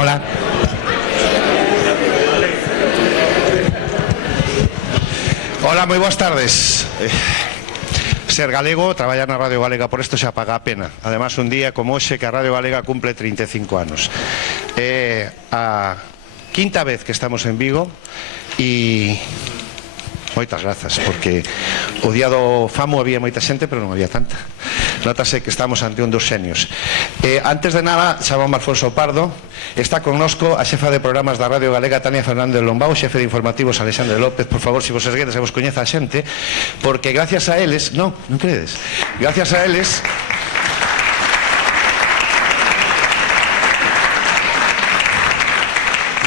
Hola. Hola, moi boas tardes. Ser galego, traballar na Radio Galega, por isto xa paga a pena. Ademais, un día como hoxe que a Radio Galega cumple 35 anos. É a quinta vez que estamos en Vigo e moitas grazas, porque o día do Famo había moita xente, pero non había tanta. Notase que estamos ante un dos xenios. Antes de nada, chamamos Alfonso Pardo. Está connosco a xefa de programas da Radio Galega, Tania Fernández Lombao, xefe de informativos, Alexandre López. Por favor, se vos erguedes e vos coñeza a xente, porque gracias a eles, non credes, gracias a eles,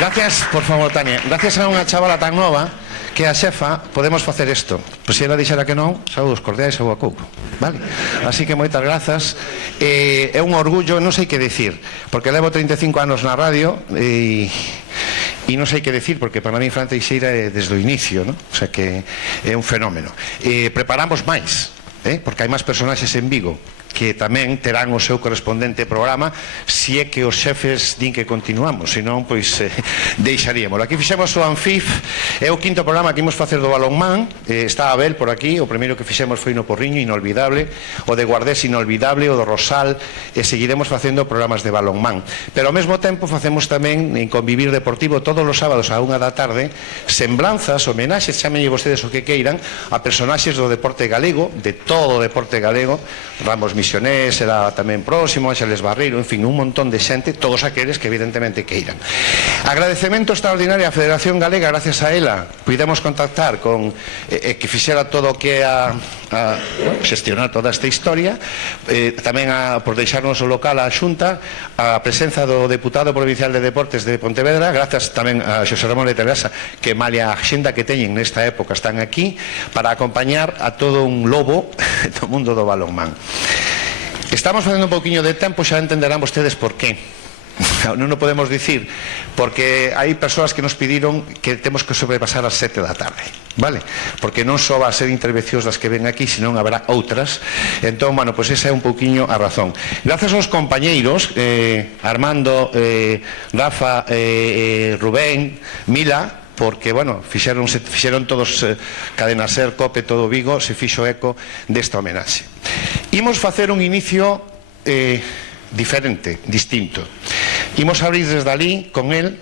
gracias, por favor, Tania, gracias a unha chavala tan nova que a xefa podemos facer isto. Pois se ela dixera que non, saúdos cordiais e boa couco, vale? Así que moitas grazas. É un orgullo, non sei que dicir, porque levo 35 anos na radio e non sei que dicir, porque para mí Fran Teixeira é desde o inicio, non? O sea que é un fenómeno. Preparamos máis, porque hai máis personaxes en Vigo. que tamén terán o seu correspondente programa se é que os xefes din que continuamos, senón pois deixaríamos. Aquí fixemos o Anfif, é o quinto programa que imos facer do balonmán, está Abel por aquí, o primeiro que fixemos foi no Porriño, inolvidable, o de Guardés inolvidable, o do Rosal, e seguiremos facendo programas de balonmán, pero ao mesmo tempo facemos tamén en Convivir Deportivo todos os sábados a 1 da tarde semblanzas, homenaxes, chámenlle vostedes o que queiran, a personaxes do deporte galego, de todo o deporte galego. Ramos Misionés será tamén próximo, Ángeles Barreiro, en fin, un montón de xente, todos aqueles que evidentemente queiran. Agradecemento extraordinario á Federación Galega, gracias a ela pudemos contactar con que fixera todo o que é xestionar toda esta historia, tamén por deixarnos o local a Xunta, a presenza do deputado provincial de Deportes de Pontevedra, grazas tamén a Xosé Ramón de Teresa, que malia a xenda que teñen nesta época están aquí para acompañar a todo un lobo do mundo do balonmán. Estamos facendo un pouquiño de tempo, xa entenderán vostedes por qué. Non o podemos dicir porque hai persoas que nos pediron que temos que sobrepasar as 7 da tarde, vale? Porque non só va a ser intervencións das que ven aquí, senón haberá outras. Entón, bueno, pois esa é un pouquiño a razón. Gracias aos compañeiros Armando, Rafa, Rubén, Mila, porque, bueno, fixeron todos Cadena Ser, Cope, todo Vigo, se fixo eco desta homenaxe. Imos facer un inicio diferente, distinto. Imos abrir desde ali con el.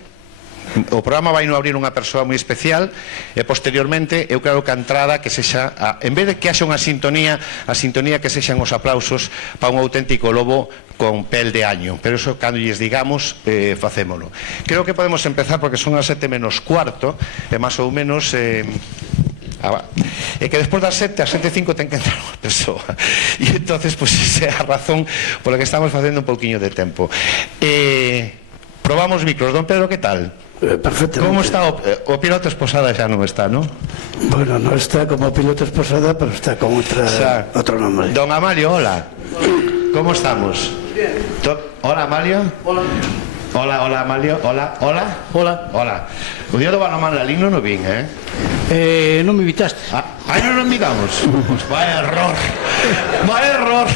O programa vai non abrir unha persoa moi especial e posteriormente eu quero que a entrada que sexa, en vez de que haxa unha sintonía, a sintonía que sexan os aplausos para un auténtico lobo con pel de año, pero eso cando lles digamos facémolo. Creo que podemos empezar porque son as 7 menos cuarto e máis ou menos e que despois das 7, a 7:05 ten que entrar unha persoa e entonces pois esa é a razón pola que estamos facendo un pouquiño de tempo. Probamos micros. Don Pedro, que tal? Perfectamente. Como está o piloto esposada? Xa non está, non? Bueno, non está como piloto esposada, pero está con outro nombre. Don Amalio, hola. Como estamos? Bien. Hola, Amalio. Hola. Hola, hola, Amalio. Hola, hola. Hola. Hola. O día do balonmán la Lino non vin, Non me invitaste. Non nos invitamos. Pues vaya error. Vaya error.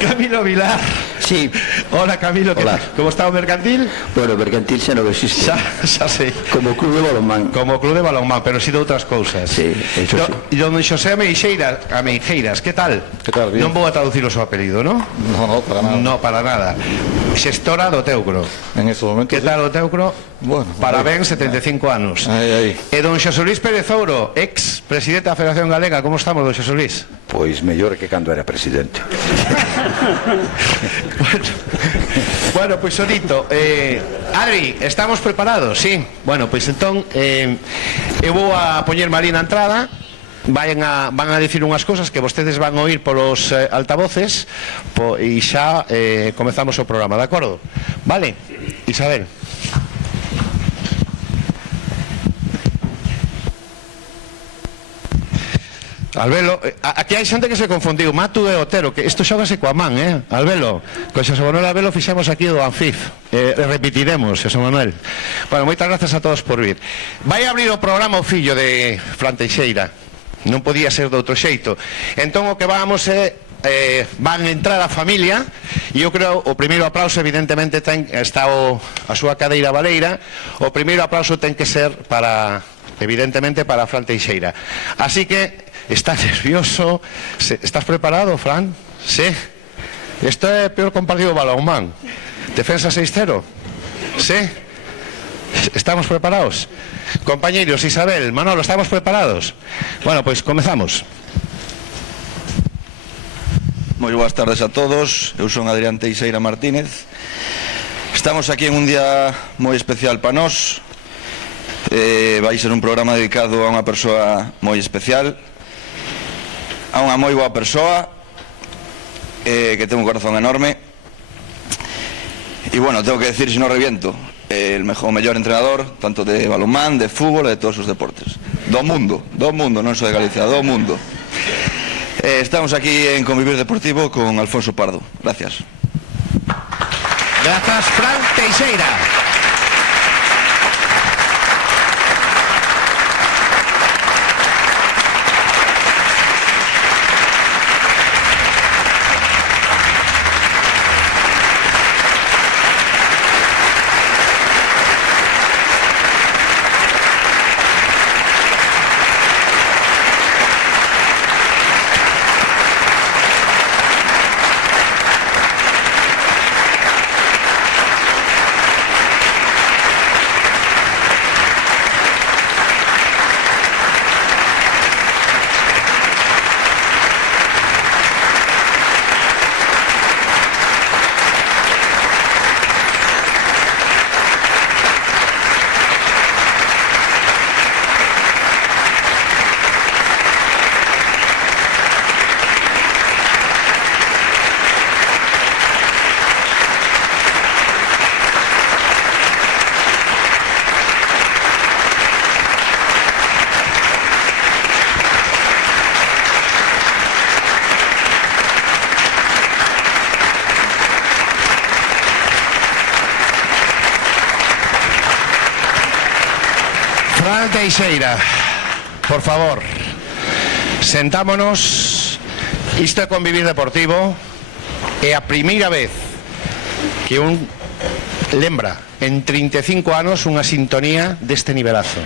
Camilo Vilar. Sí. Hola, Camilo. Hola. Como está o mercantil? Bueno, mercantil xa non existe. Xa sei. Como club de balonmán. Como club de balonmán, pero si de outras cousas. Sí, eso sí. E don Xosé Ameixeiras, que tal? Que tal, bien. Non vou a traducir o seu apelido, non? No, para nada. No, para nada. Xestora do Teucro. En estos momentos. Que tal o Teucro? Bueno. Parabéns, 75 anos. Aí. E don Xosé Luís Pérez Ouro, ex presidente da Federación Galega, como estamos, don Xosé Luís? Pois mellor que cando era presidente. Bueno, pois o dito, Adri, estamos preparados, sí? Bueno, pois entón eu vou a poñer Marina a entrada. Van a dicir unhas cosas que vostedes van a oír polos altavoces e xa comezamos o programa, de acordo? Vale? Isabel. Albelo, aquí hai xente que se confundiu, Matu e Otero, que isto xógase coa man, Albelo, con Xosé Manuel Albelo fixemos aquí do Anfif, repetiremos, Xosé Manuel. Bueno, moitas grazas a todos por vir. Vai abrir o programa o fillo de Fran Teixeira, non podía ser de outro xeito. Entón o que vamos é van entrar a familia e eu creo o primeiro aplauso evidentemente está a súa cadeira baleira. O primeiro aplauso ten que ser para, evidentemente, para Fran Teixeira. Así que estás nervioso. Estás preparado, Fran? Sí. Isto é peor que un partido de balonmán. Defensa 6-0. Sí. Estamos preparados. Compañeiros, Isabel, Manolo, estamos preparados? Bueno, pois comezamos. Moi boas tardes a todos. Eu son Adrián Teixeira Martínez. Estamos aquí en un día moi especial para nós. Vai ser un programa dedicado a unha persoa moi especial, a unha moi boa persoa que ten un corazón enorme. E bueno, tengo que decir, se non reviento, o mellor entrenador tanto de balonmán, de fútbol e de todos os deportes do mundo, non só de Galicia, do mundo. Estamos aquí en Convivir Deportivo con Alfonso Pardo. Gracias. Grazas, Fran Teixeira. Fran Teixeira, por favor, sentámonos. Isto é Convivir Deportivo. É a primeira vez que un lembra en 35 anos unha sintonía deste nivelazo.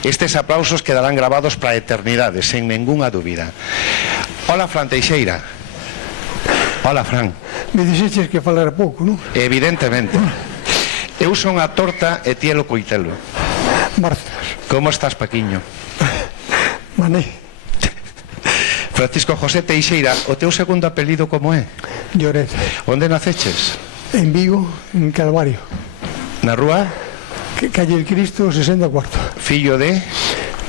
Estes aplausos quedarán grabados para a eternidade, sen ningunha dúbida. Hola, Fran Teixeira. Hola, Fran. Me dixeches que falara pouco, non? Evidentemente. Eu son a torta e ti o coitelo. Marzas. Como estás, Paquiño? Mané. Francisco José Teixeira, o teu segundo apelido como é? Lloret. Onde naceches? En Vigo, en Calvario. Na rúa? Calle del Cristo, 64. Fillo de?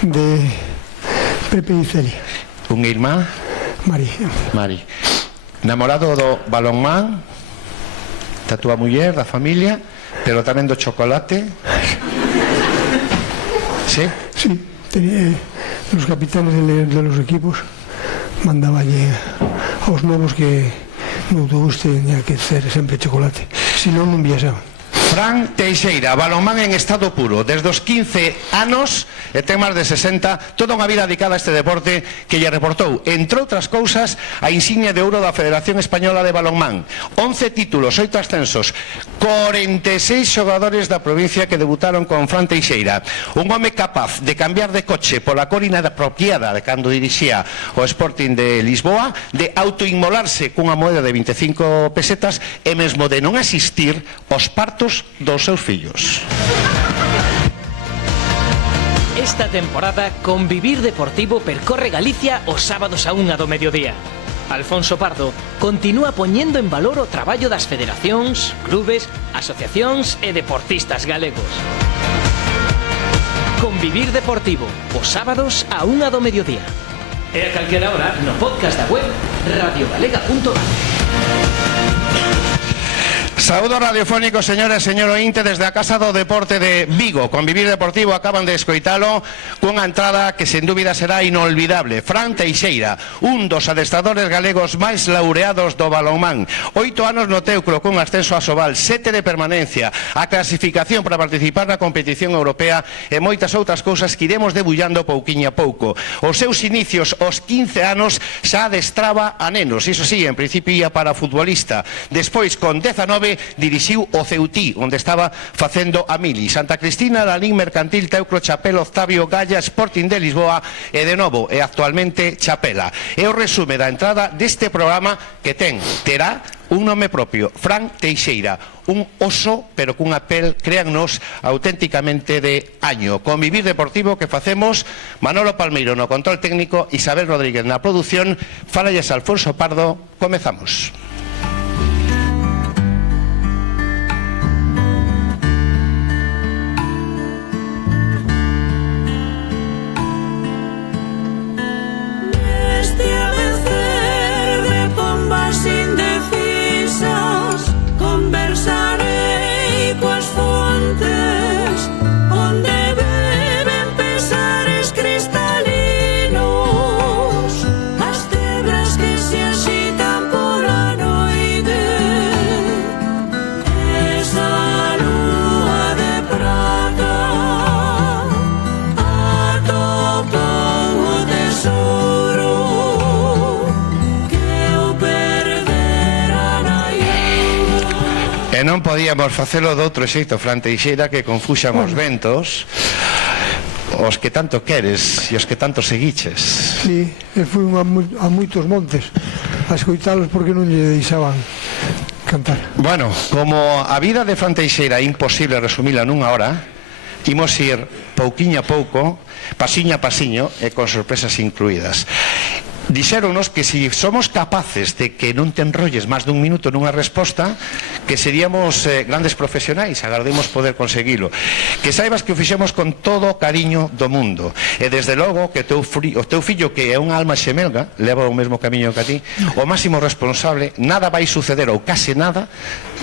De Pepe e Celia. Unha irmá? Mari. Mari. Namorado do balonmán, da túa muller, da familia, pero tamén do chocolate. Sí? Sí, tenía los capitanes de los equipos mandaballe aos novos que no autobús tenía que ser sempre chocolate, si non non viaxaban. Fran Teixeira, balonmán en estado puro, desde os 15 anos e ten máis de 60, toda unha vida dedicada a este deporte que lle reportou, entre outras cousas, a insignia de ouro da Federación Española de Balonmán, 11 títulos, 8 ascensos, 46 xogadores da provincia que debutaron con Fran Teixeira, un home capaz de cambiar de coche pola cor inapropiada de cando dirixía o Sporting de Lisboa, de autoinmolarse cunha moeda de 25 pesetas e mesmo de non asistir aos partos dos seus fillos. Esta temporada, Convivir Deportivo percorre Galicia os sábados a 1 do mediodía. Alfonso Pardo continúa poñendo en valor o traballo das federacións, clubes, asociacións e deportistas galegos. Convivir Deportivo, os sábados a 1 do mediodía. E a calquera hora no podcast da web radiogalega.gal. Saúdo radiofónico, señora e señor ointe, desde a Casa do Deporte de Vigo. Convivir Deportivo, acaban de escoitalo cunha entrada que sen dúbida será inolvidable. Fran Teixeira, un dos adestradores galegos máis laureados do balonmán. 8 anos no Teucro cun ascenso a Sobal, 7 de permanencia, a clasificación para participar na competición europea e moitas outras cousas que iremos debullando pouquiño a pouco. Os seus inicios, aos 15 anos, xa adestraba a nenos, iso sí, en principio ia para futbolista. Despois, con 19, dirixiu o Ceutí, onde estaba facendo a mili. Santa Cristina, Lalín, Mercantil, Teucro, Chapela, Octavio, Galla, Sporting de Lisboa e de novo, e actualmente Chapela. É o resume da entrada deste programa que terá un nome propio, Fran Teixeira, un oso, pero cunha pel, créannos, auténticamente de año. Convivir Deportivo que facemos Manolo Palmeiro no control técnico, Isabel Rodríguez na produción, falalles Alfonso Pardo, comezamos. Non podíamos facelo de outro xeito, Fran Teixeira, que confuxan os ventos, os que tanto queres e os que tanto seguiches. Sí, e fui a moitos montes a escoitalos porque non lle deixaban cantar. Bueno, como a vida de Fran Teixeira é imposible resumila nunha hora, imos ir pouquiño a pouco, pasiño a pasiño e con sorpresas incluídas. Dixéronos que si somos capaces de que non te enrolles máis dun minuto nunha resposta, que seríamos grandes profesionais, agardemos poder conseguilo. Que saibas que o fixemos con todo o cariño do mundo. E desde logo que o teu fillo, que é unha alma xemelga, leva o mesmo camiño que a ti, o máximo responsable, nada vai suceder, ou case nada,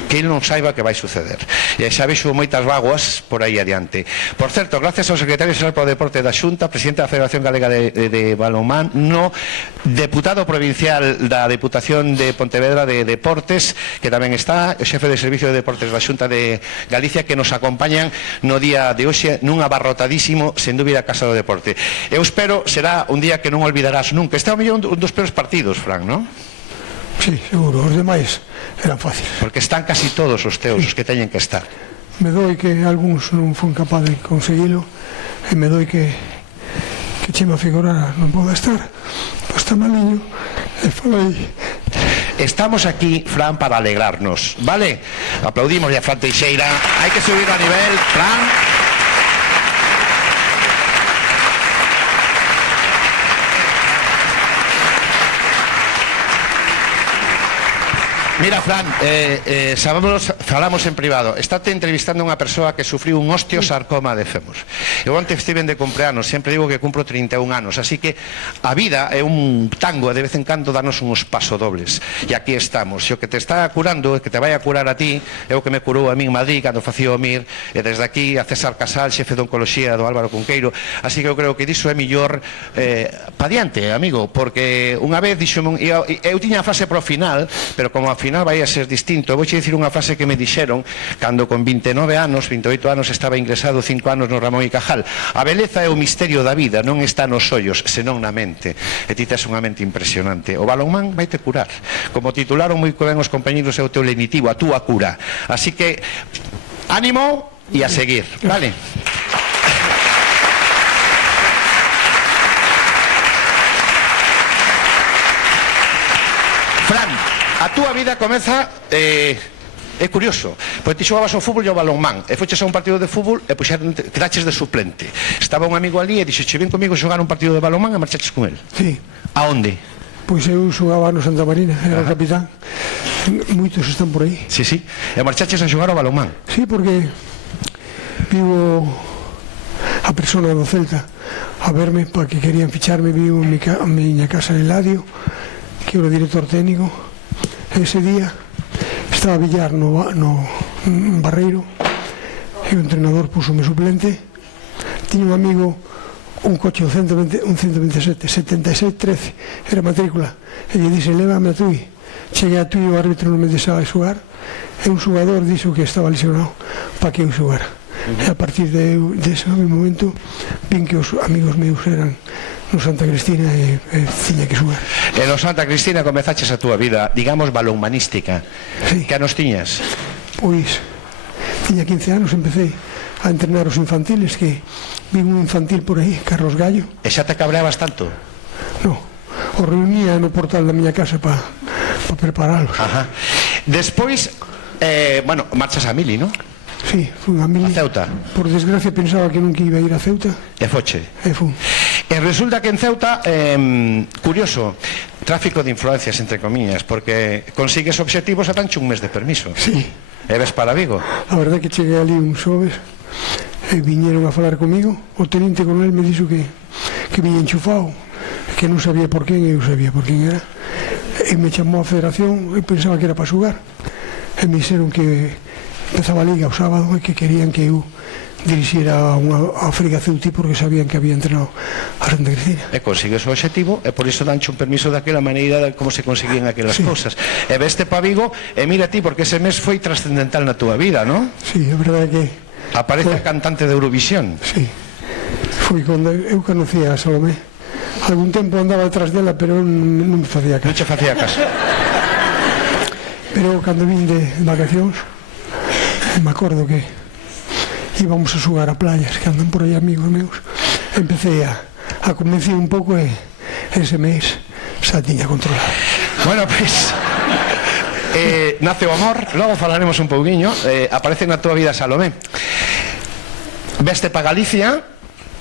que ele non saiba que vai suceder. E xa vexo moitas vaguas por aí adiante. Por certo, gracias ao secretario xeral para o Deporte da Xunta, presidente da Federación Galega de Balonmán, no deputado provincial da Deputación de Pontevedra de Deportes, que tamén está o xefe de Servicio de Deportes da Xunta de Galicia, que nos acompañan no día de hoxe nun abarrotadísimo, sen dúbida, Casa do Deporte. Eu espero será un día que non olvidarás nunca. Este é un dos peores partidos, Fran, non? Sí, seguro, os demais eran fáciles. Porque están casi todos os teus, os que teñen que estar. Me doi que algúns non fun capaz de conseguilo, e me doi que Chema Figueroa non pode estar, pois está maliño, e falei. Estamos aquí, Fran, para alegrarnos, ¿vale? Aplaudimos a Fran Teixeira. Hay que subir a nivel, Fran. Mira, Fran, falamos en privado. Estate entrevistando unha persoa que sufriu un osteosarcoma de fémur. Eu onte estiven de cumpleanos, sempre digo que cumpro 31 anos, así que a vida é un tango e de vez en cando danos uns pasodobles. E aquí estamos. E o que te está curando, que te vai a curar a ti, é o que me curou a mí en Madrid cando facía o MIR, e desde aquí a César Casal, xefe de Oncoloxía do Álvaro Cunqueiro. Así que eu creo que diso é millor pa diante, amigo, porque unha vez dixome, eu tiña a frase pro final, pero como a final vai a ser distinto. Vouche dicir unha frase que me dixeron cando con 29 anos, 28 anos estaba ingresado 5 anos no Ramón y Cajal. A beleza é o misterio da vida, non está nos ollos, senón na mente. E ti tes unha mente impresionante. O balonmán vai te curar. Como titularon moi ben os compañeros, é o teu lenitivo, a túa cura. Así que ánimo e a seguir, vale? Fran, a túa vida comeza, é curioso, porque ti xogabas ao fútbol e ao balonmán, e foches a un partido de fútbol e quedaches de suplente. Estaba un amigo ali e dixeche, ven comigo xogar un partido de balonmán e marchaches con el. Sí. A onde? Pois eu xogaba no Santa Marina, era o capitán. Moitos están por aí. Sí, sí. E marchaches a xogar ao balonmán? Sí, porque vivo a persona do Celta a verme para que querían ficharme, vivo a miña casa en Eladio, que era o director técnico. Ese día estaba a billar no Barreiro e o entrenador púsome suplente. Tiña un amigo un coche, un 127, 7613 era matrícula, e lle dixe, lévame a Tui. Cheguei a Tui, o árbitro non me deixaba xogar, e un xogador dixo que estaba lesionado para que eu xogara. E a partir dese momento vin que os amigos meus eran no Santa Cristina e tiña que xogar. E no Santa Cristina comezaches a túa vida, digamos, balonmanística. Sí. Que anos tiñas? Pois tiña 15 anos, empecé a entrenar os infantiles, que vi un infantil por aí, Carlos Gallo. E xa te cabreabas tanto? No, o reunía no portal da miña casa para preparalos. Ajá. Despois, bueno, marchas a Mili, non? Sí, fui a Mili. A Ceuta? Por desgracia pensaba que nunca iba a ir a Ceuta. E foche? E fui. E resulta que en Ceuta, curioso, tráfico de influencias, entre comillas, porque consigues obxectivos a tancho un mes de permiso. Sí. E ves para Vigo. A verdade que cheguei ali un xoves e viñeron a falar comigo. O teniente coronel me dixo que viña enchufado, que non sabía por quen, e eu sabía por quen era. E me chamou a federación, eu pensaba que era para xogar. E me dixeron que empezaba a liga o sábado e que querían que eu dirixiera a Frigaceuti porque sabían que había entrenado a Santa Cristina. E consigues o objetivo e por iso danche un permiso daquela maneira de como se conseguían aquelas cousas. E veste pa Vigo e mira ti, porque ese mes foi trascendental na túa vida, non? Sí, é verdade que aparece a cantante de Eurovisión. Sí, foi cando eu conocía a Salomé. Algún tempo andaba detrás dela, pero non me facía caso. Non che facía caso. Pero cando vin de vacacións, me acordo que íbamos a xogar a playas, que andan por aí amigos meus. Empecé a convencer un pouco e ese mes xa tiña controlado. Bueno, pois nace o amor, logo falaremos un pouquiño. Aparece na túa vida Salomé. Veste pa Galicia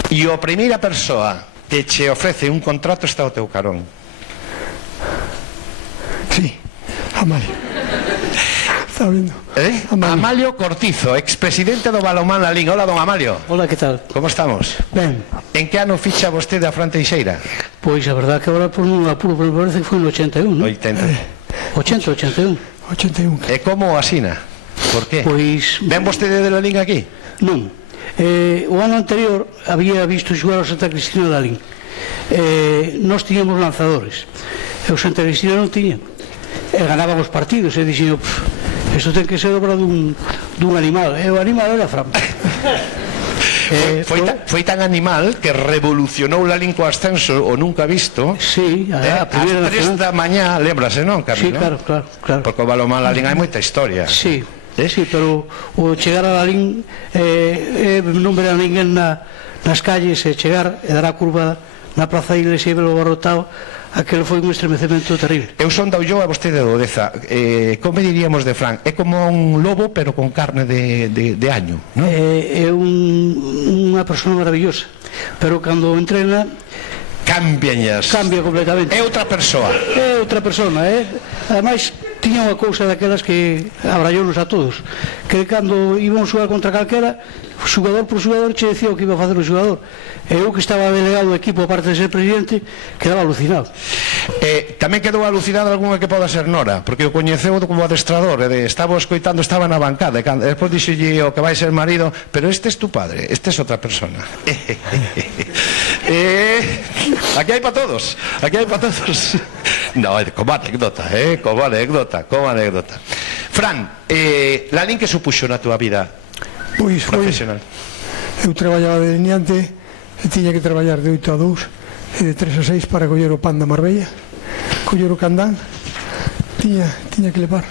e a primeira persoa que che ofrece un contrato está ao teu carón. Sí, Amalio. Está vendo? Amalio Cortizo, expresidente do balonmán La Liga. Hola, don Amalio. Hola, que tal? Como estamos? Ben. En que ano ficha vostede a Fran Teixeira? Pois a verdad que agora por un apuro, pero parece que foi no 81, non? 81. 81. E como asina? Por que? Pois... Ven vostede de La Liga aquí? Non. O ano anterior había visto xogar ao Santa Cristina da Lín nós tiñamos lanzadores e os Santa Cristina non tiñan, e ganaban os partidos, e dixen, isto ten que ser obra dun animal, e o animal era Fran. Foi tan animal que revolucionou la Lalín co ascenso o nunca visto. Sí, a primeira nacional. A 3 da mañá, lembrase, non, Camilo? Sí, claro. Porque o balonmán Lalín hai moita historia. Sí, pero o chegar a Lalín non verá ninguén nas calles, e chegar e dar a curva na Praza da Iglesia e velo abarrotado, aquel foi un estremecemento terrible. Eu son da Ulloa, vostede do Deza. Como diríamos de Fran? É como un lobo, pero con carne de año, non? É unha persona maravillosa, pero cando entrena cambia completamente. É outra persoa. Ademais, tiña unha cousa daquelas que abrallounos a todos, que cando íbamos xogar contra calquera, xogador por xogador che decía o que iba a facer o xogador, e eu que estaba delegado do equipo, aparte de ser presidente, quedaba alucinado. Tamén quedou alucinado algunha que poda ser Nora, porque o coñeceu como adestrador, estaba escoitando, estaba na bancada, e despois dixolle o que vai ser marido, pero este es tu padre, este es outra persona. Aquí hai para todos. No, como anécdota. Fran, Lalín, que supuxo na túa vida profesional? Eu traballaba de delineante e tiña que traballar de 8 a 2 e de 3 a 6 para coller o pan da Marbella, coller o candán. Tiña que levar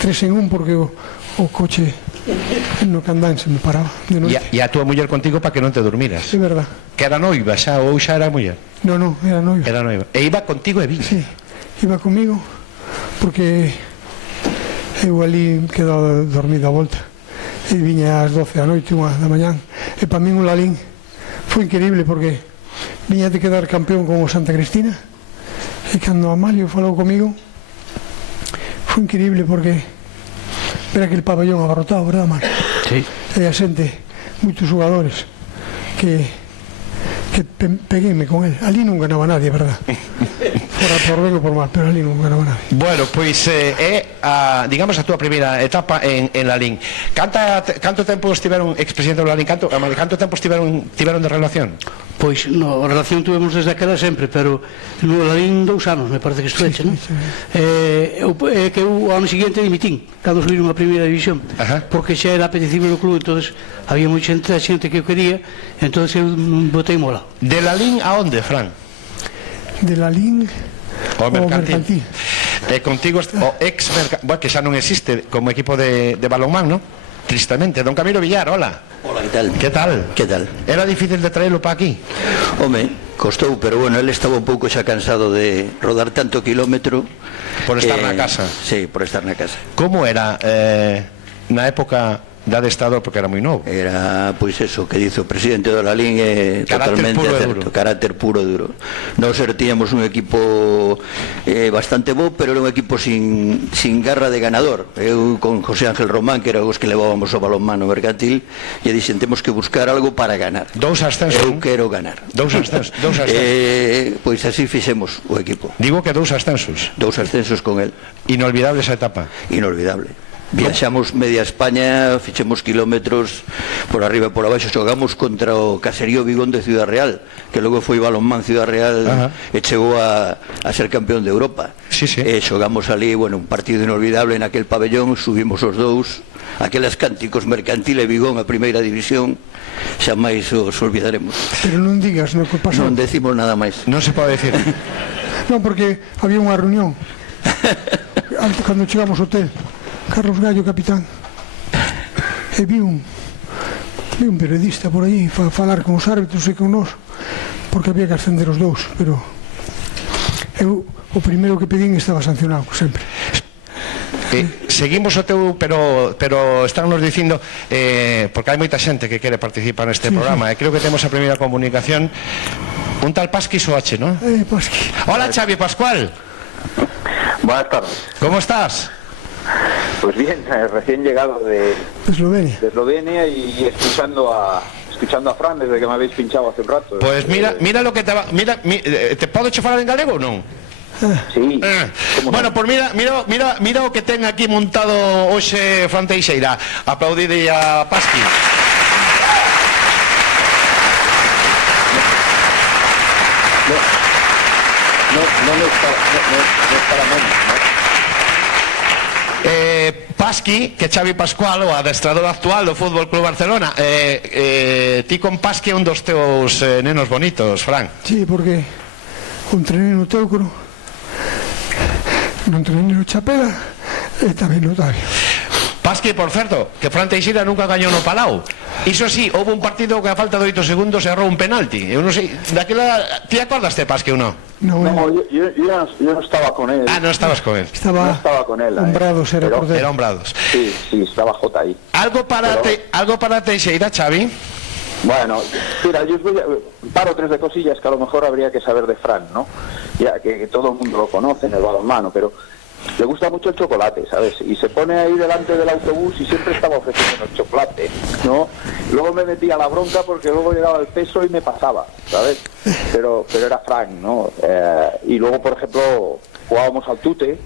3 en 1 porque o coche no candán se me paraba de noite. E a túa muller contigo para que non te dormiras? É verdad. Que era noiva xa, ou xa era muller? Non, era noiva. E iba contigo e viña? Sí, iba comigo porque eu ali quedaba dormido a volta e viña ás 12 da noite, 1 da mañán, e para min o Lalín foi increíble porque viña de quedar campeón con o Santa Cristina, e cando Amalio falou comigo foi increíble porque ver aquel pabellón abarrotado, verdad, Mario? Sí. E a xente, moitos xogadores que peguéme con él. Ali non ganaba nadie, verdad? Fora por ben ou por mal, pero ali non ganaba nadie. Bueno, pois digamos a túa primeira etapa en Lalín. Canto tempo estiveron expresidente do Lalín? Canto tempo estiveron de relación? Pois, no, a relación tuvemos desde aquela sempre, pero no Lalín 2 anos, me parece que estuveche, non? É que eu ao ano seguinte dimitín, cando subiron a primeira división, porque xa era apetecible o club, entonces había moita xente que eu quería, entonces eu botei mola. De Lalín a onde, Fran? De Lalín ao Mercantil. Contigo o ex-Mercantil, bueno, que xa non existe como equipo de balonmán, non? Tristemente. Don Camilo Villar, hola. Hola, que tal? Que tal? Era difícil de traelo para aquí? Home, costou, pero bueno, él estaba un pouco xa cansado de rodar tanto kilómetro. Por estar na casa? Sí, por estar na casa. Como era na época da adestrador, porque era moi novo? Era, pois eso, que dice o presidente do Lalín, totalmente certo, carácter puro e duro. Nós tiñamos un equipo bastante bo, pero era un equipo sin garra de ganador. Eu con José Ángel Román, que era os que levábamos o balonmán no Mercantil, e dixen, temos que buscar algo para ganar. 2 ascensos. Eu quero ganar. 2 ascensos. Pois así fixemos o equipo. Digo que 2 ascensos. 2 ascensos con él. Inolvidable esa etapa. Inolvidable. Viaxamos media España, fichemos kilómetros por arriba e por abaixo, xogamos contra o Caserío Vigón de Ciudad Real, que logo foi balonmán Ciudad Real e chegou a ser campeón de Europa. E xogamos ali, bueno, un partido inolvidable naquel pabellón, subimos os dous, aqueles cánticos Mercantil e Vigón a primeira división, xa máis os olvidaremos. Pero non digas no que pasou. Non decimos nada máis. Non se pode decir. Non, porque había unha reunión antes, cando chegamos ao hotel, Carlos Gallo, capitán, e vi un periodista por aí falar con os árbitros e con nós, porque había que ascender os dous, pero eu o primeiro que pedín estaba sancionado sempre. Seguimos o teu, pero están nos dicindo, porque hai moita xente que quere participar neste programa, e creo que temos a primeira comunicación, un tal Pasqui Soache, non? Pasqui. Hola, Xavi Pascual. Buenas tardes. ¿Cómo estás? Pues bien, recién llegado de Eslovenia y escuchando a Fran desde que me habéis pinchado hace un rato. Pues mira lo que te va... ¿te puedo falar en galego o non? Sí. Bueno, pues mira o que ten aquí montado hoxe Fran Teixeira. Aplaudide a Pasqui. Bueno, es para menos, ¿no? Pasqui, que Xavi Pascual, o adestrador actual do Fútbol Club Barcelona, ti con Pasqui é un dos teus nenos bonitos, Fran. Sí, porque entrené no Teucro, non entrené no Chapela e tamén no Otavio. Pasqui, por certo, que Fran Teixeira nunca gañou no Palau. Iso sí, houve un partido que a falta de 8 segundos errou un penalti. Eu non sei, daquela, ti acordaste, Pasqui, ou non? No, yo no estaba con él. Ah, no estabas con él. No estaba con él. Hombrados era por dentro. Era Hombrados. Sí, estaba Jota ahí. Algo para Teixeira, Xavi? Bueno, mira, yo os voy a paro tres de cosillas que a lo mejor habría que saber de Fran, ¿no? Ya que todo el mundo lo conoce en el balonmano, pero le gusta mucho el chocolate, ¿sabes? Y se pone ahí delante del autobús y siempre estaba ofreciendo el chocolate, ¿no? Luego me metía la bronca porque luego llegaba el peso y me pasaba, ¿sabes? Pero era Frank, ¿no? Y luego, por ejemplo, jugábamos al tute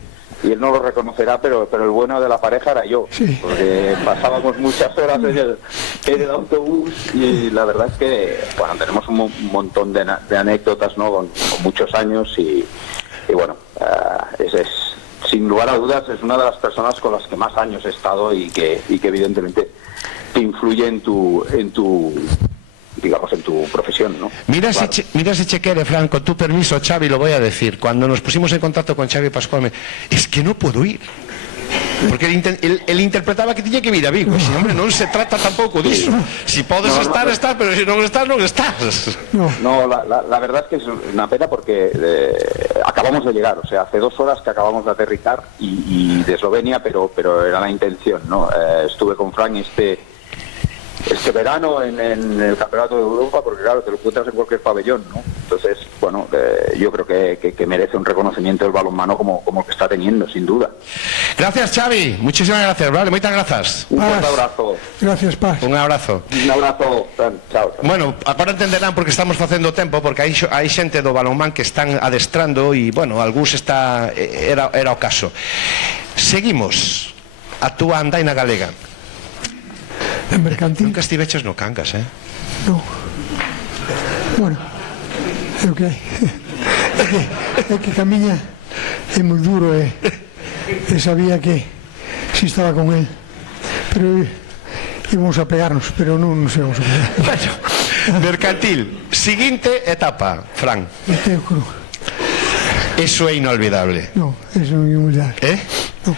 y él no lo reconocerá, pero el bueno de la pareja era yo, sí. Porque pasábamos muchas horas en el autobús y la verdad es que, bueno, tenemos un montón de anécdotas, ¿no? Con muchos años y bueno, es sin lugar a dudas es una de las personas con las que más años he estado y que evidentemente te influye en tu digamos, en tu profesión, ¿no? Mira, claro. Mira si quiere, Fran, con tu permiso, Xavi, lo voy a decir. Cuando nos pusimos en contacto con Xavi Pascual, es que no puedo ir. Porque él interpretaba que tenía que ir a Vigo. Si, hombre, non se trata tampouco diso. Si podes estar, pero si non estás, non estás. No, la verdad es que es una pena porque acabamos de llegar, o sea, hace 2 horas que acabamos de aterrizar y de Eslovenia, pero era la intención, ¿no? Estuve con Frank este verano en el Campeonato de Europa, porque claro, te lo encuentras en cualquier pabellón, ¿no? Entonces, bueno, yo creo que merece un reconocimiento del balonmano como el que está teniendo, sin duda. Gracias, Xavi, muchísimas gracias, vale, moitas grazas. Un fuerte abrazo. Gracias, Paz. Un abrazo. Un abrazo, chao. Bueno, agora entenderán porque estamos facendo tempo, porque hai xente do balonmán que están adestrando e, bueno, algúns era o caso. Seguimos a túa andaina galega. En Mercantil. Nunca estiveches no Cangas, No. Bueno, é o que hai. É que camiña é moi duro e sabía que si estaba con él, pero íbamos a pegarnos, pero non nos íbamos a pegar. Bueno, Mercantil, seguinte etapa, Fran. El Teucro. Eso é inolvidable. No, eso é inolvidable. No.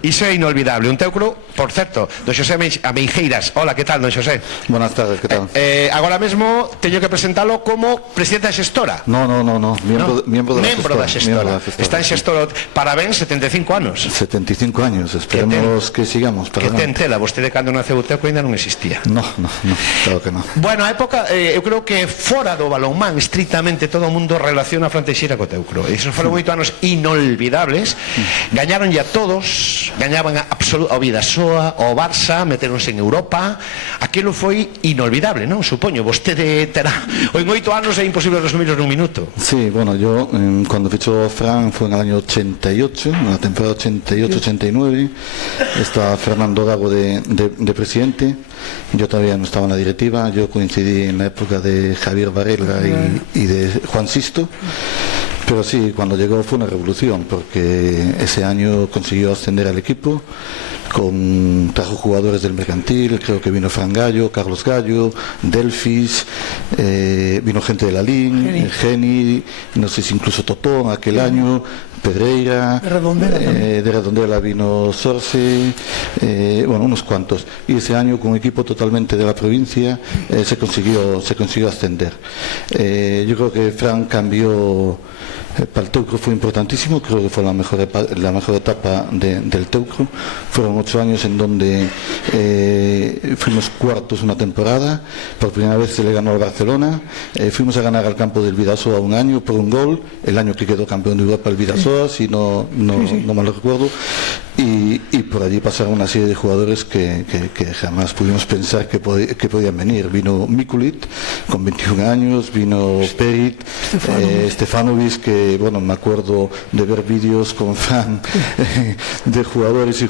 Iso é inolvidable. Un Teucro, por certo, don Xosé Ameixeiras. Hola, que tal, don Xosé? Buenas tardes, que tal? Agora mesmo teño que presentalo como presidente da xestora. No, miembro da xestora. Está en xestora. Parabéns, 75 anos. 75 años, esperemos que sigamos. Que ten tela, vostede cando naceu o Teucro ainda non existía. No, claro que no. Bueno, a época, eu creo que fora do balonmán, estrictamente todo o mundo relaciona a Fran Teixeira co Teucro. Esos foron 8 anos inolvidables. Gañaron a todos, gañaban a Vidasoa, ao Barça, meteronse en Europa. Aquilo foi inolvidable, non? Supoño, vostede terá en 8 anos é imposible resumirlo nun minuto. Sí, bueno, yo cuando fichó Fran fue en el año 88, en la temporada 88-89. Estaba Fernando Gago de presidente. Yo todavía no estaba en la directiva. Yo coincidí en la época de Javier Varela y de Juan Sisto. Pero sí, cuando llegó fue una revolución, porque ese año consiguió ascender al equipo, trajo jugadores del Mercantil, creo que vino Fran Gallo, Carlos Gallo, Delfis, vino gente de la LIN, Geni, no sé si incluso Totón aquel año, Pedreira, de Redondela vino Sorce, bueno, unos cuantos. Y ese año, con un equipo totalmente de la provincia, se consiguió ascender. Yo creo que Fran cambió. Para el Teucro fue importantísimo, creo que fue la mejor etapa del Teucro. Fueron 8 años en donde fuimos cuartos una temporada, por primera vez se le ganó al Barcelona, fuimos a ganar al campo del Vidasoa un año por un gol, el año que quedó campeón de Europa el Vidasoa, si no mal recuerdo. y por allí pasaron una serie de jugadores que jamás pudimos pensar que podían venir. Vino Mikulic con 21 años, vino Perit, Stefanovic, que bueno, me acuerdo de ver vídeos con Fran de jugadores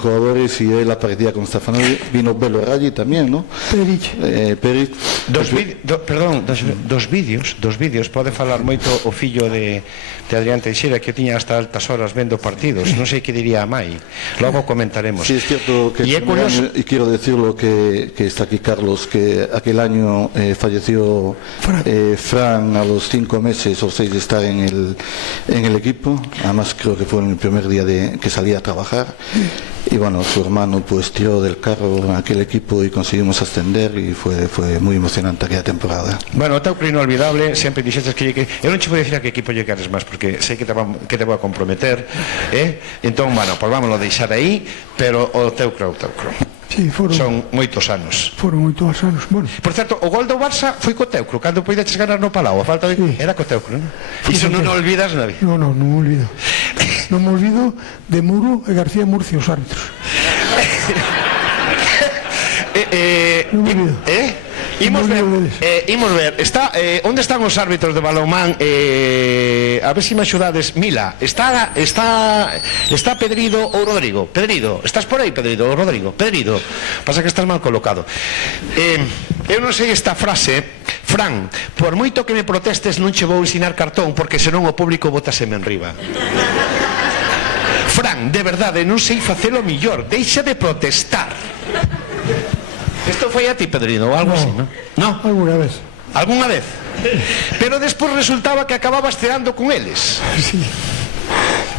y él aparecía con Stefanovic. Vino Belo Raggi también, ¿no? Perit. Dos vídeos pode falar moito o fillo de Adrián Teixeira, que tiña hasta altas horas vendo partidos, non sei que diría a mai, logo comentaremos. Sí, es cierto que y quiero decirlo que está aquí Carlos, que aquel año falleció Fran a los 5 meses o 6 de estar en el equipo, además creo que fue en el primer día que salía a trabajar. Y bueno, su hermano pues tiró del carro en aquel equipo y conseguimos ascender y fue muy emocionante aquella temporada. Bueno, o Teucro inolvidable, sempre dixestes que eu non che vou dicir a que equipo lle queres máis porque sei que te vou a comprometer, entón, bueno, pues vámonos a deixar aí, pero o Teucro. Sí, son moitos anos. Foron moitos anos, bueno. Por certo, o gol do Barça foi co Teucro, cando poideches ganar no Palau, a falta de... Sí. Era co Teucro, non? Iso non o olvidas na vida. Non me olvido. Non me olvido de Muro e García Murcia, os árbitros. Non me olvido. Imos ver, onde están os árbitros de balonmán? A ver se me axudades. Mila, está Pedrido ou Rodrigo? Pedrido, estás por aí, Pedrido ou Rodrigo? Pedrido, pasa que estás mal colocado. Eu non sei esta frase. Fran, por moito que me protestes non che vou ensinar cartón porque senón o público botaseme en riba. Fran, de verdade, non sei facelo millor, deixa de protestar. Isto foi a ti, Pedrino, ou algo así, non? No, alguna vez. Alguna vez? Pero despois resultaba que acababas ceando con eles. Sí.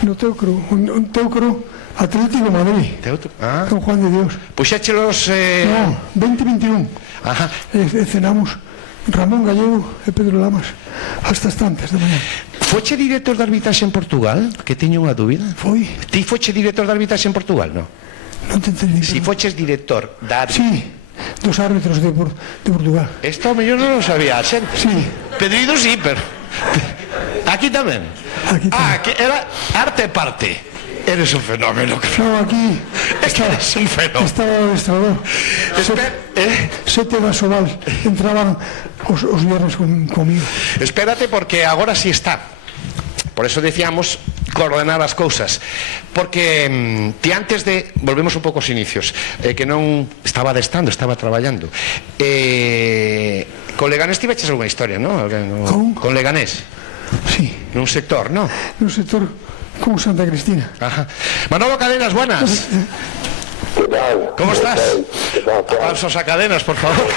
No Teucro, un Teucro Atlético Madrid. Con Juan de Dios. Pois xa chelos... No, 20-21. Ajá. Cenamos Ramón Gallego e Pedro Lamas hasta as tantas de mañá. Foche director de arbitraxe en Portugal? Que teño unha dúbida. Foi. Ti foche director de arbitraxe en Portugal, non? Non te entendí. Si foches director da arbitraxe... Sí. Dos árbitros de Portugal. Esto yo no lo sabía, xente. Sí. Pedrido sí, pero... Aquí tamén. Aquí era arte parte. Eres un fenómeno. No, aquí... Eres un fenómeno. Estaba el adestrador. Sete Vasoval entraban os viernes conmigo. Espérate porque agora sí está. Por eso decíamos coordenar as cousas, porque ti antes de, volvemos un pouco aos inicios, que non estaba adestando, estaba traballando, con Leganés tiveches alguna historia, non? Con Leganés? Sí. Nun sector, non? Nun sector con Santa Cristina. Ajá. Manolo Cadenas, buenas. ¿Qué tal? ¿Cómo estás? Aplausos a Cadenas, por favor.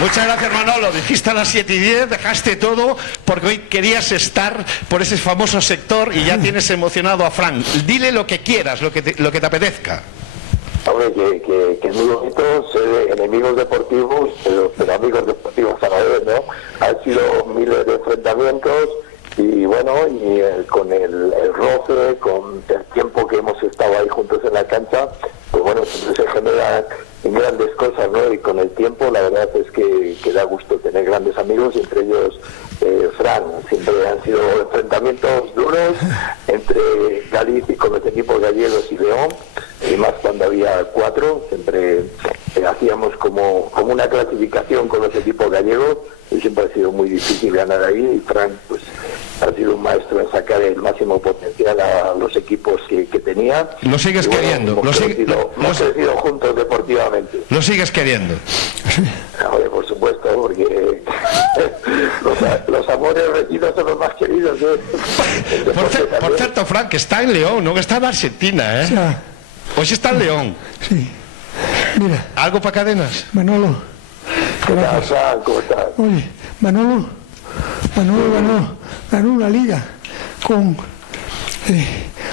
Muchas gracias, Manolo. Dijiste a las 7:10, dejaste todo porque hoy querías estar por ese famoso sector y ya tienes emocionado a Fran. Dile lo que quieras, lo que te apetezca. Hombre, que es muy bonito ser enemigos deportivos, pero amigos deportivos a la vez, ¿no? Han sido miles de enfrentamientos y bueno, con el roce, con el tiempo que hemos estado ahí juntos en la cancha, pues bueno, siempre se generan grandes cosas, ¿no? Y con el tiempo la verdad es que da gusto tener grandes amigos, entre ellos Fran. Siempre han sido enfrentamientos duros entre Galicia y con los equipos gallegos y León, y más cuando había 4, siempre hacíamos como una clasificación con los equipos gallegos y siempre ha sido muy difícil ganar ahí, y Fran pues ha sido un maestro en sacar el máximo potencial a los equipos que tenía. Lo sigues queriendo. Hemos crecido juntos deportivamente. Lo sigues queriendo. Joder, por supuesto, porque los amores recibidos son los más queridos. Por cierto, Frank, que está en León, no que está en Argentina, ¿eh? O sea, hoy está en León. Sí. Mira. ¿Algo para Cadenas? Manolo. ¿Cómo estás? Oye, Manolo ganó una liga con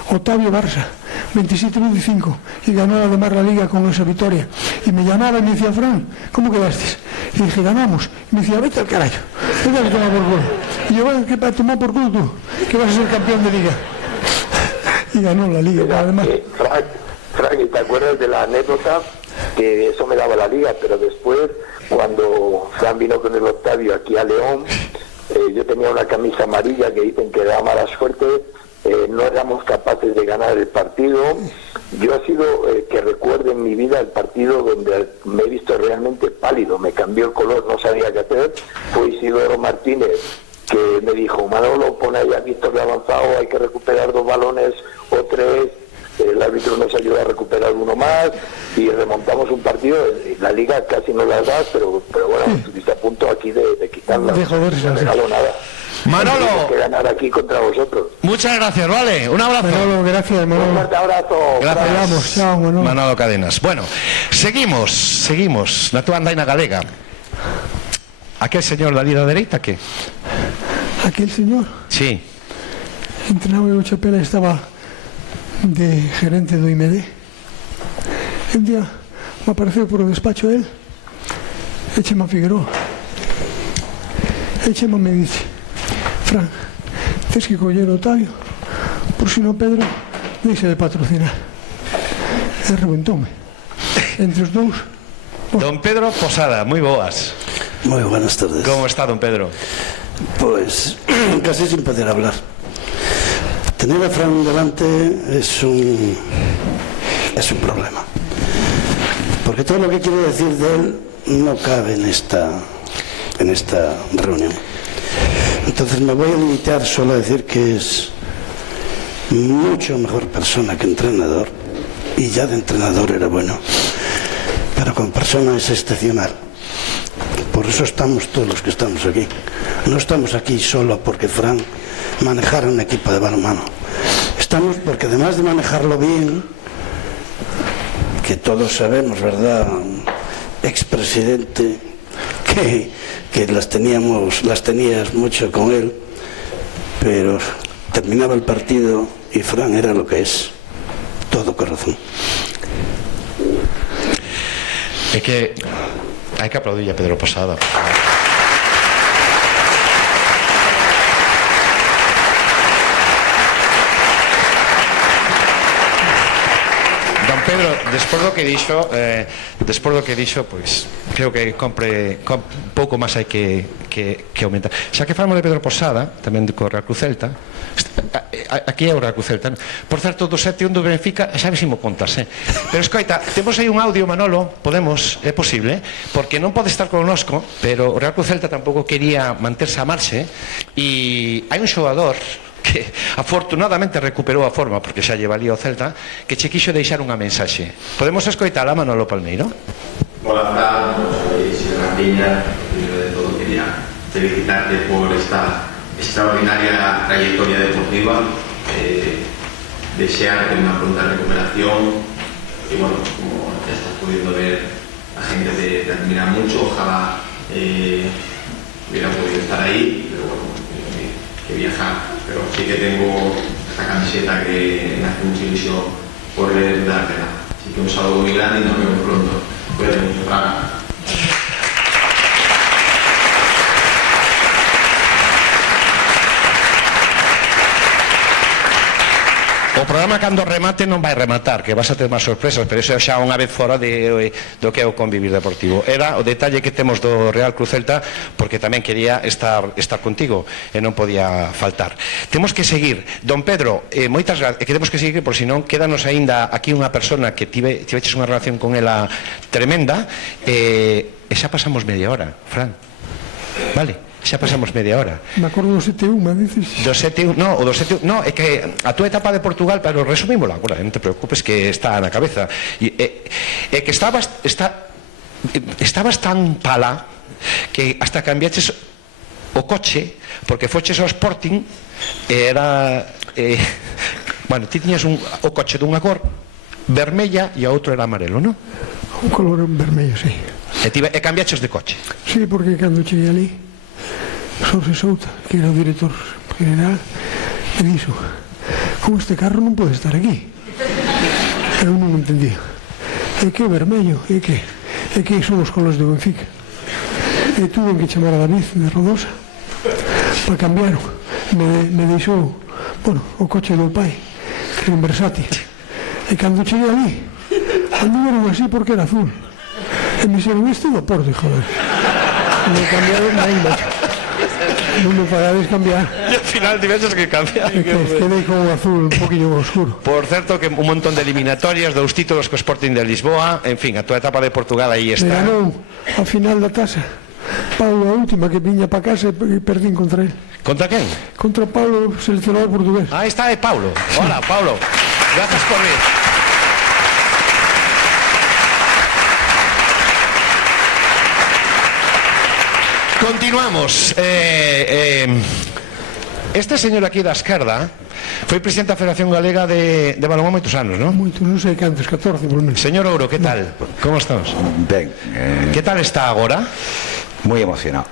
Otavio Barça, 27-25, y ganó además la liga con esa victoria. Y me llamaba y me decía, Fran, ¿cómo quedaste? Y dije, ganamos. Y me decía, vete al carajo, vete a tomar por culo. Y yo, bueno, ¿qué para tomar por culo tú? Que vas a ser campeón de liga. Y ganó la liga, además. Frank, ¿te acuerdas de la anécdota que eso me daba la liga, pero después, cuando Fran vino con el Octavio aquí a León, yo tenía una camisa amarilla que dicen que da mala suerte, no éramos capaces de ganar el partido. Yo ha sido, que recuerdo en mi vida, el partido donde me he visto realmente pálido, me cambió el color, no sabía qué hacer. Fue Isidoro Martínez que me dijo: Manolo, pon ahí a Víctor de avanzado, hay que recuperar 2 balones o 3. El árbitro nos ayudó a recuperar uno más y remontamos un partido. La liga casi no las das, pero bueno, estuviste a punto aquí de quitarla. No he dejado nada. Manolo, que ganar aquí contra vosotros. Muchas gracias, vale, un abrazo. Manolo, gracias, Manolo. Un fuerte abrazo. Gracias. Vamos, chao, Manolo. Manolo Cadenas. Bueno, seguimos na túa andaina galega. Aquel señor da lida dereita, que? Aquel señor Sí. entrenaba en Chapela, estaba de gerente do IMD. Un día me apareceu por o despacho él, e Chema Figueroa. E Chema me dice: Fran, tens que coller o Octavio, por si no Pedro deixa de patrocinar. E reventóme. Entre os dous. Don Pedro Posada, moi boas. Muy buenas tardes. Como está, don Pedro? Pues casi sin poder hablar. Tener a Fran delante es un problema. Porque todo lo que quiero decir de él no cabe en esta reunión. Entonces me voy a limitar solo a decir que es mucho mejor persona que entrenador, y ya de entrenador era bueno, pero como persona es excepcional. Por eso estamos todos los que estamos aquí. No estamos aquí solo porque Fran manejara un equipo de balonmano. Estamos porque, además de manejarlo bien, que todos sabemos, ¿verdad?, expresidente, que las tenías mucho con él, pero terminaba el partido y Fran era lo que es, todo corazón. É que hai que aplaudir a Pedro Posada. Don Pedro, despois do que dixo, pois creo que pouco máis hai que aumentar. Xa que falamos de Pedro Posada, tamén co Real Cruz Celta, aquí é o Real Cruz Celta. Por certo, do 7-1 do Benfica, xa ves se mo contas, pero escoita, temos aí un audio, Manolo, podemos, é posible, porque non pode estar connosco, pero o Real Cruz Celta tampouco quería manterse a marxe, e hai un xogador que afortunadamente recuperou a forma, porque xa lle valía o Celta, que che quixo deixar unha mensaxe. Podemos escoitala, Manolo Palmeiro? Hola, Fran, soy Silvia Martiña. Primero de todo quería felicitarte por esta extraordinaria trayectoria deportiva, desearte una pronta recuperación y bueno, como ya estás pudiendo ver, la gente te admira mucho. Ojalá hubiera podido estar ahí, pero bueno, que viajar. Pero sí que tengo esta camiseta que me hace mucha ilusión poder dártela. Así que un saludo muy grande y nos vemos pronto. Cuídate mucho, Fran. O programa, cando remate, non vai rematar, que vas a ter máis sorpresas, pero iso xa unha vez fora do que é o Convivir Deportivo. Era o detalle que temos do Real Cruz Celta, porque tamén quería estar contigo e non podía faltar. Temos que seguir. Don Pedro, moitas gracias, que temos que seguir, por senón quédanos aínda aquí unha persona que tiveches unha relación con ela tremenda, e xa pasamos media hora, Fran. Vale? Xa pasamos media hora. Me acordo do 7-1, me dices? Do 7-1, no, o do 7-1, no, é que a túa etapa de Portugal, pero resumímola agora, non te preocupes, que está na cabeza. É que estabas tan pala que hasta cambiaches o coche, porque foches ao Sporting, e era... bueno, ti tiñas o coche dunha cor vermella e o outro era amarelo, non? Un color vermello, sí. E cambiaches de coche? Sí, porque cando cheguei ali, Xorxe Souta, que era o director general, me dixo: con este carro non pode estar aquí. Eu non entendía. É que o vermello, é que son os colores do Benfica. E tuve que chamar a David de Rodosa para cambiar. Me deixou, bueno, o coche do pai, que era un versátil. E cando cheguei ali, Anduveron así porque era azul. E me dixeron, este do Porto, joder. Me cambiaron aí, macho. Non me pagades cambiar. E ao final tiveches que cambiar. Quedei con un azul un poquinho oscuro. Por certo, que un montón de eliminatorias, 2 títulos co Sporting de Lisboa. En fin, a tua etapa de Portugal aí Me está. ganou a final da tasa Paulo, a última, que viña para casa e perdín contra él. Contra quen? Contra Paulo, seleccionador portugués. Aí está, é Paulo. Hola, Paulo. Gracias por vir. Continuamos. Este señor aquí da esquerda foi presidente da Federación Galega de Balonmán moitos anos, non? Moitos, non sei cantos, 14 por menos. Señor Ouro, que tal? Como estamos? Ben. Que tal está agora? Moi emocionado.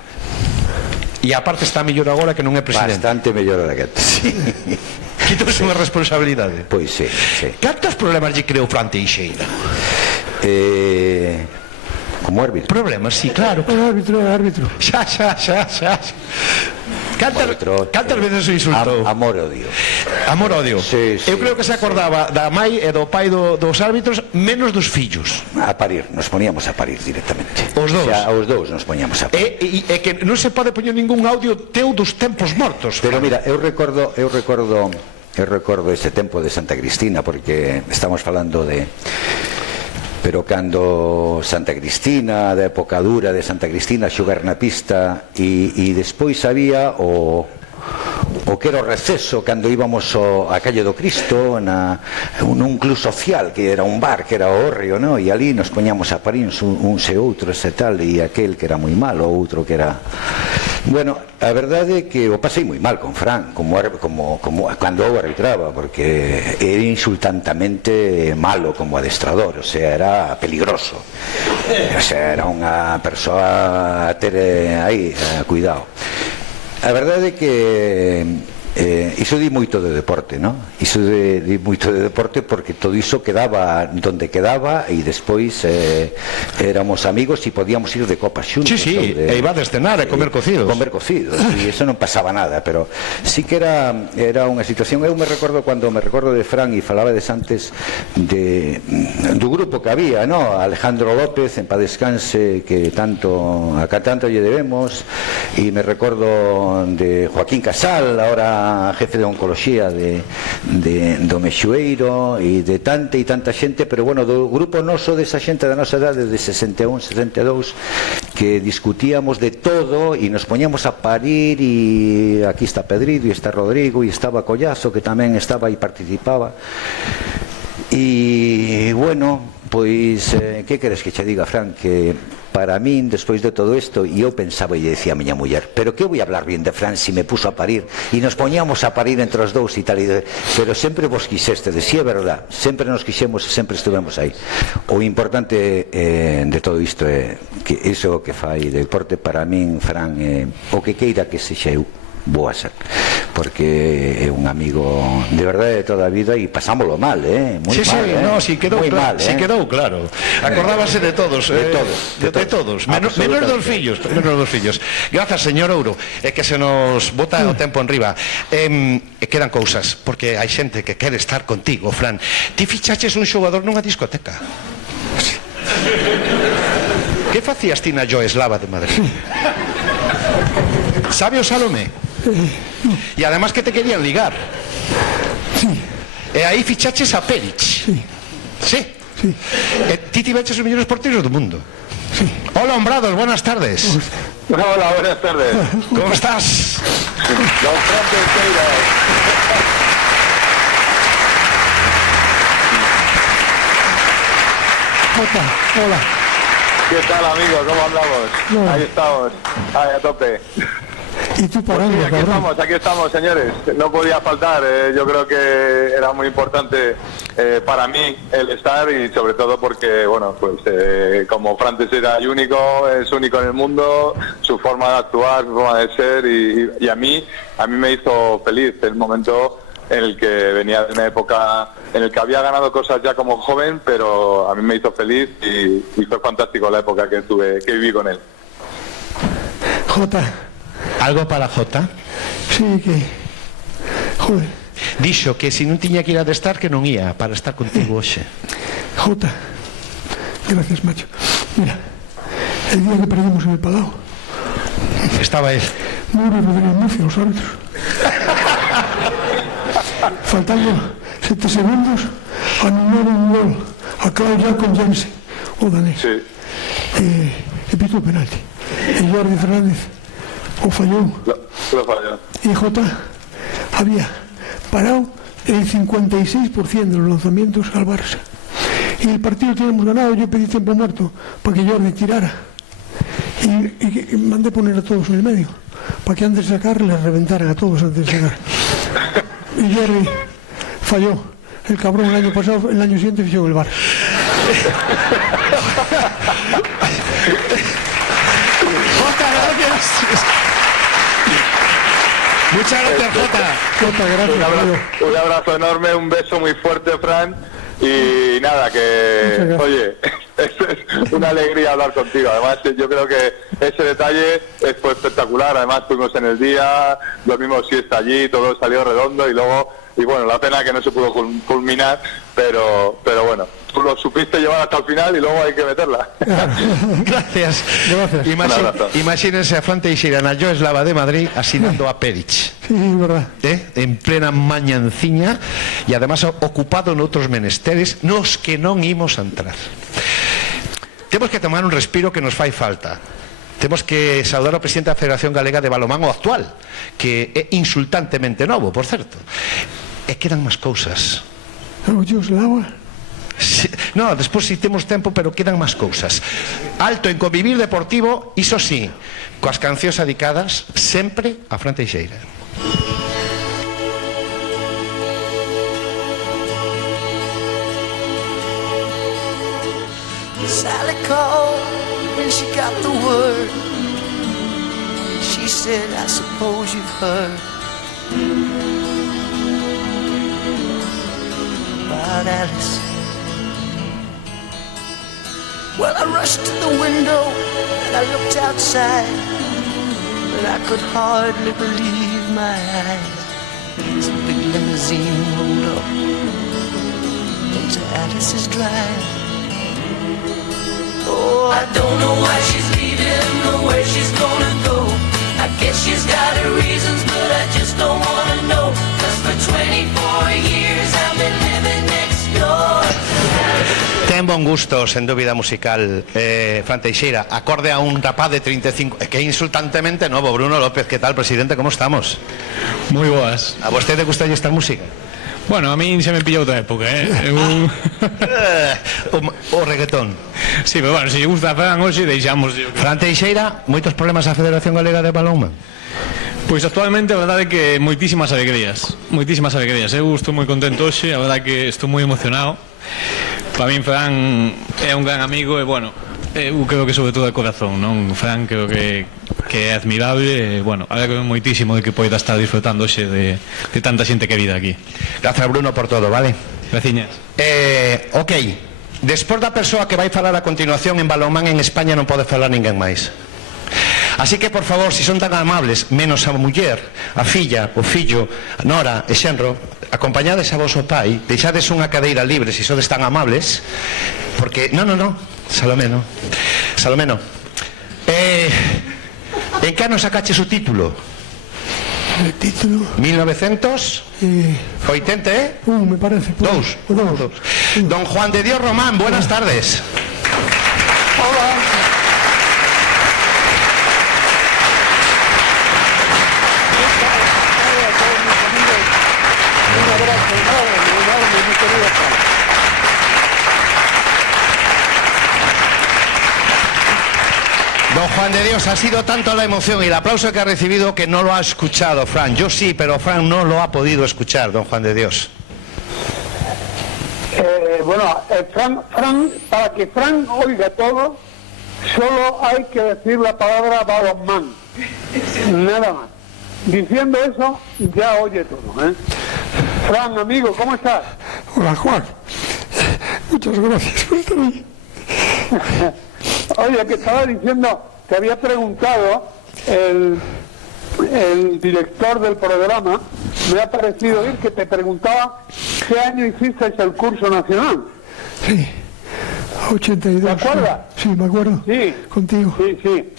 E aparte está mellor agora que non é presidente. Bastante mellor a que sí. Quítose unha responsabilidade. Pois sí, sí. Cantos problemas lle creou Fran Teixeira? Como árbitro. Problemas, sí, claro. Árbitro. Xa. Cantas veces o insultou? Amor-odio. Amor-odio. Sí, Eu creo que se acordaba da mai e do pai dos árbitros, menos dos fillos. A parir, nos poníamos a parir directamente. Os dous? Xa, os dous nos poníamos a parir. E que non se pode poñer ningún audio teu dos tempos mortos. Pero mira, eu recordo ese tempo de Santa Cristina, porque estamos falando de... Pero cando Santa Cristina, da época dura de Santa Cristina, xogar na pista, e despois había o que era o receso cando íbamos a Calle do Cristo, nun club social que era un bar, que era o Hórreo, no? E ali nos poñamos a parir uns e outros e tal, e aquel que era moi malo, outro que era... Bueno, a verdade é que o pasei moi mal con Fran, como cando eu arbitraba, porque era insultantamente malo como adestrador, o sea, era peligroso, o sea, era unha persoa a ter aí, cuidado. A verdade é que iso di moito de deporte, non? Iso di moito de deporte porque todo iso quedaba donde quedaba e despois éramos amigos e podíamos ir de copas xuntos. Sí, e iba a cenar e comer cocidos. E iso non pasaba nada, pero sí que era unha situación. Eu me recordo de Fran e falabades antes do grupo que había, non? Alejandro López, en paz descanse, que tanto lle debemos, e me recordo de Joaquín Casal, ahora jefe de oncoloxía do Mexueiro, e de tanta e tanta xente, pero bueno, do grupo noso, desa xente da nosa edade de 61, 62, que discutíamos de todo e nos poñamos a parir, e aquí está Pedrido e está Rodrigo e estaba Collazo, que tamén estaba e participaba, e bueno, pois que queres que che diga, Fran? Que para min, despois de todo isto, e eu pensaba e decía a miña muller, pero que voy a hablar bien de Fran si me puso a parir, e nos poñamos a parir entre os dous e tal, pero sempre vos quixeste, si é verdad, sempre nos quixemos e sempre estuvemos aí. O importante de todo isto é que iso que fai deporte, para min, Fran, o que queira que sexa eu, vou a ser, porque é un amigo de verdade de toda a vida, e pasámoslo mal, moi mal, no, si quedou claro, acordábase de todos, de todos, menos dos fillos. Grazas, señor Ouro, é que se nos bota o tempo enriba. Quedan cousas, porque hai xente que quere estar contigo, Fran. Ti fichaches un xogador nunha discoteca. Que facías ti na Joeslava de Madrid? Sabe o Salomé? E además que te querían ligar. E aí fichaches a Peric. Sí. E ti tiveches os mellores porteros do mundo. Hola, Hombrados, buenas tardes. Hola, buenas tardes. ¿Cómo estás? Don Fran Teixeira. Hola. ¿Qué tal, amigos? ¿Cómo andamos? Ahí estamos, ahí a tope. Y tú parando, pues sí, aquí estamos, señores. No podía faltar. Yo creo que era muy importante para mí el estar, y sobre todo porque, bueno, pues como Fran Teixeira es único en el mundo, su forma de actuar, su forma de ser, y a mí me hizo feliz el momento en el que venía de una época en el que había ganado cosas ya como joven, pero a mí me hizo feliz y fue fantástico la época que viví con él. Jota. ¿Algo para Jota? Sí, que... Joder. Dixo que se non tiña que ir a destar, que non ia para estar contigo hoxe. Jota, Gracias, macho. Mira, el día que perdimos en el Palau estaba él. Muri Rodríguez Murcia, los árbitros. Faltando 7 segundos, anularon un gol a Klaus Jakob Jensen, o danés. Sí. E pitó o penalti. E Jordi Fernández o fallou. Lo falló. E Jota había parado el 56% de los lanzamientos al Barça. Y el partido teníamos ganado, yo pedí tiempo muerto para que Jordi tirara. Y mandé poner a todos en el medio, para que antes de sacar les reventaran a todos antes de sacar. Y Jordi falló. El cabrón el año pasado, el año siguiente fichó en el Barça. Jota, gracias. Muchas gracias, Jota. Jota, gracias. Un abrazo enorme, un beso muy fuerte, Fran. Y nada, que, oye, es una alegría hablar contigo. Además, yo creo que ese detalle fue espectacular. Además, fuimos en el día, dormimos siesta allí, todo salió redondo y bueno, la pena que no se pudo culminar, pero bueno, tú lo supiste llevar hasta el final y luego hay que meterla. Gracias. Imagínense a Fran Teixeira na Joeslava de Madrid asinando a Peric. Sí, verdad. En plena mañanciña e además ocupado noutros menesteres nos que non imos a entrar. Temos que tomar un respiro que nos fai falta. Temos que saudar ao presidente da Federación Galega de Balonmán, o actual, que é insultantemente novo, por certo. E quedan máis cousas. Joeslava? No, despois si temos tempo, pero quedan máis cousas. Alto en Convivir Deportivo, iso sí, coas cancións dedicadas sempre a Fran Teixeira. Sally called when she got the word. She said, I suppose you've heard about Alice. Well, I rushed to the window and I looked outside, but I could hardly believe my eyes. As a big limousine rolled up into Alice's drive. Oh, I don't know why she's leaving or where she's gonna go. I guess she's got her reasons, but I just don't wanna know. 'Cause for 24 years I've been living next door. Ten bon gusto, sen dúbida musical, Fran Teixeira. Acorde a un rapaz de 35, que é insultantemente novo. Bruno López, que tal, presidente, como estamos? Moi boas. A vostede gusta esta música? Bueno, a min se me pilla outra época, o reggaetón. Sí, pero bueno, se lle gusta a Fran hoxe, deixamos. Fran Teixeira, moitos problemas a Federación Galega de Balonmán? Pois actualmente a verdade é que moitísimas alegrías. Eu estou moi contento hoxe, a verdade é que estou moi emocionado. Para min Fran é un gran amigo e, bueno, eu creo que sobre todo de corazón, non? Fran creo que é admirable e, bueno, alegro moitísimo de que poida estar disfrutando hoxe de tanta xente querida aquí. Gracias, Bruno, por todo, vale? Graciñas. Ok, despois da persoa que vai falar a continuación en balonmán en España non pode falar ninguén máis. Así que, por favor, si son tan amables, menos a muller, a filla, o fillo, a nora e xenro, acompañades a vos o pai, deixades unha cadeira libre se sodes tan amables, porque... No, Salomé no. En que ano sacaches o título? El título... 1980, me parece. Dos. Don Juan de Dios Román, buenas tardes. Hola. Un abrazo enorme, mi querido Juan. Don Juan de Dios, ha sido tanto la emoción y el aplauso que ha recibido que no lo ha escuchado Fran. Yo sí, pero Fran no lo ha podido escuchar, don Juan de Dios. Fran, para que Fran oiga todo, solo hay que decir la palabra balonmán. Nada más. Diciendo eso, ya oye todo, ¿eh? Fran, amigo, ¿cómo estás? Hola, Juan. Muchas gracias por estar ahí. Oye, que estaba diciendo que había preguntado el director del programa, me ha parecido oír que te preguntaba qué año hiciste el curso nacional. Sí, 82. ¿Te acuerdas? Sí, me acuerdo. Sí. Contigo. Sí, sí.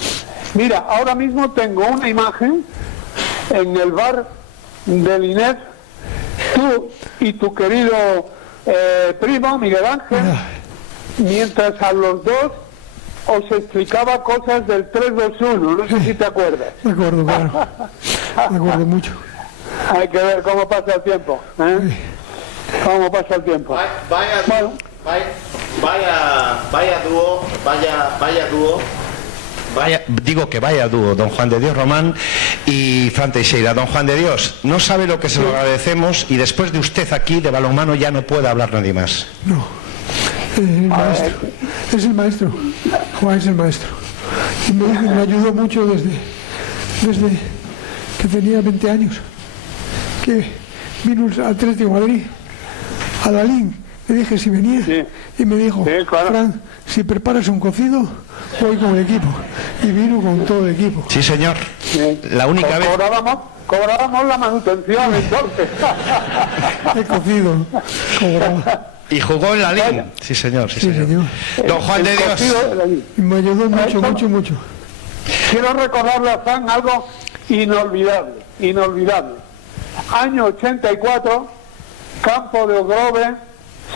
Mira, ahora mismo tengo una imagen en el bar del Inés, tú y tu querido primo, Miguel Ángel, mientras a los dos os explicaba cosas del 3-2-1, no sé si te acuerdas. Me acuerdo, claro. Me acuerdo mucho. Hay que ver cómo pasa el tiempo, ¿eh? Cómo pasa el tiempo. Vaya dúo. Digo que vaya dúo, don Juan de Dios Román y Fran Teixeira. Don Juan de Dios, no sabe lo que se lo agradecemos, y después de usted aquí, de balonmano, ya no puede hablar nadie más. No, es el maestro. Es el maestro. Juan es el maestro. Y me ayudó mucho desde que tenía 20 años. Que vino al Atlético de Madrid, a Dalín. Le dije si venía, y me dijo, Fran, si preparas un cocido, voy con el equipo. Y vino con todo el equipo. Sí, señor. La única vez... Cobrábamos la manutención, entonces. El cocido, cobraba. Y jugó en la Liga. Sí, señor, sí, señor. Don Juan de Dios. Me ayudó mucho. Quiero recordarle a Fran algo inolvidable. Año 84, campo de Ogrove,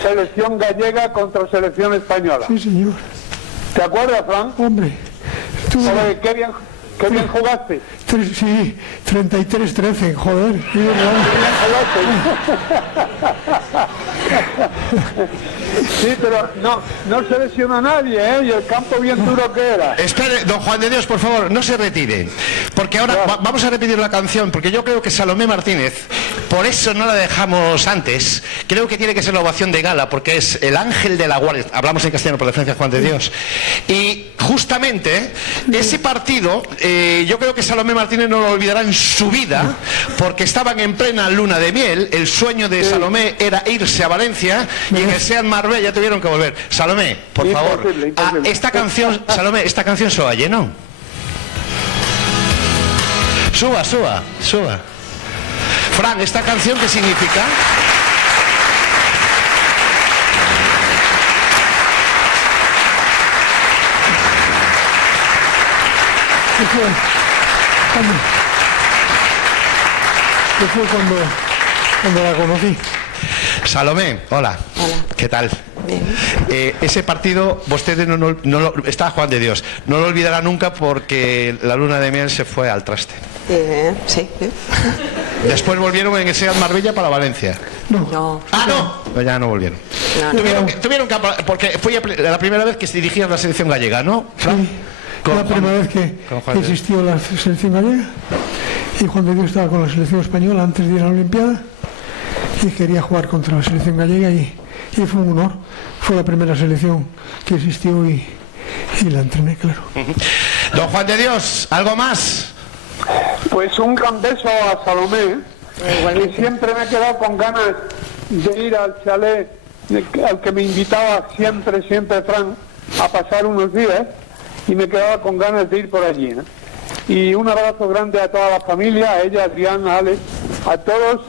selección gallega contra selección española. Sí, señor. ¿Te acuerdas, Fran? Hombre, tú... Qué bien jugaste. Sí, 33-13, joder. Qué bien Sí, pero no se lesionó a nadie, ¿eh? Y el campo bien duro que era. Espere, don Juan de Dios, por favor, no se retire. Porque ahora vamos a repetir la canción, porque yo creo que Salomé Martínez, por eso no la dejamos antes, creo que tiene que ser la ovación de gala, porque es el ángel de la guardia. Hablamos en castellano por defensa de Juan de Dios. Y justamente ese partido, yo creo que Salomé Martínez no lo olvidará en su vida, porque estaban en plena luna de miel. El sueño de Salomé era irse a Valencia, y en el Seat Marbella tuvieron que volver. Salomé, por favor, esta canción, Salomé, esta canción se oye, ¿no? Suba. Fran, ¿esta canción qué significa? ¿Qué fue cuando la conocí? Salomé, hola. ¿Qué tal? Ese partido, ustedes está Juan de Dios, no lo olvidará nunca, porque la luna de miel se fue al traste. Sí. Después volvieron en el Seat Marbella para Valencia. No. Ah, no. Pues ya no volvieron. Tuvieron que, porque fue la primera vez que se dirigía a la selección gallega, ¿no? Sí. La primera vez que existió la selección gallega, y Juan de Dios estaba con la selección española antes de ir a la Olimpiada, y quería jugar contra la selección gallega, y fue un honor. Fue la primera selección que existió y la entrené, claro. Don Juan de Dios, ¿algo más? Pues un gran beso a Salomé, que siempre me he quedado con ganas de ir al chalet al que me invitaba siempre Fran a pasar unos días, y me quedaba con ganas de ir por allí, ¿no? Y un abrazo grande a toda la familia, a ella, a Adrián, a Alex, a todos,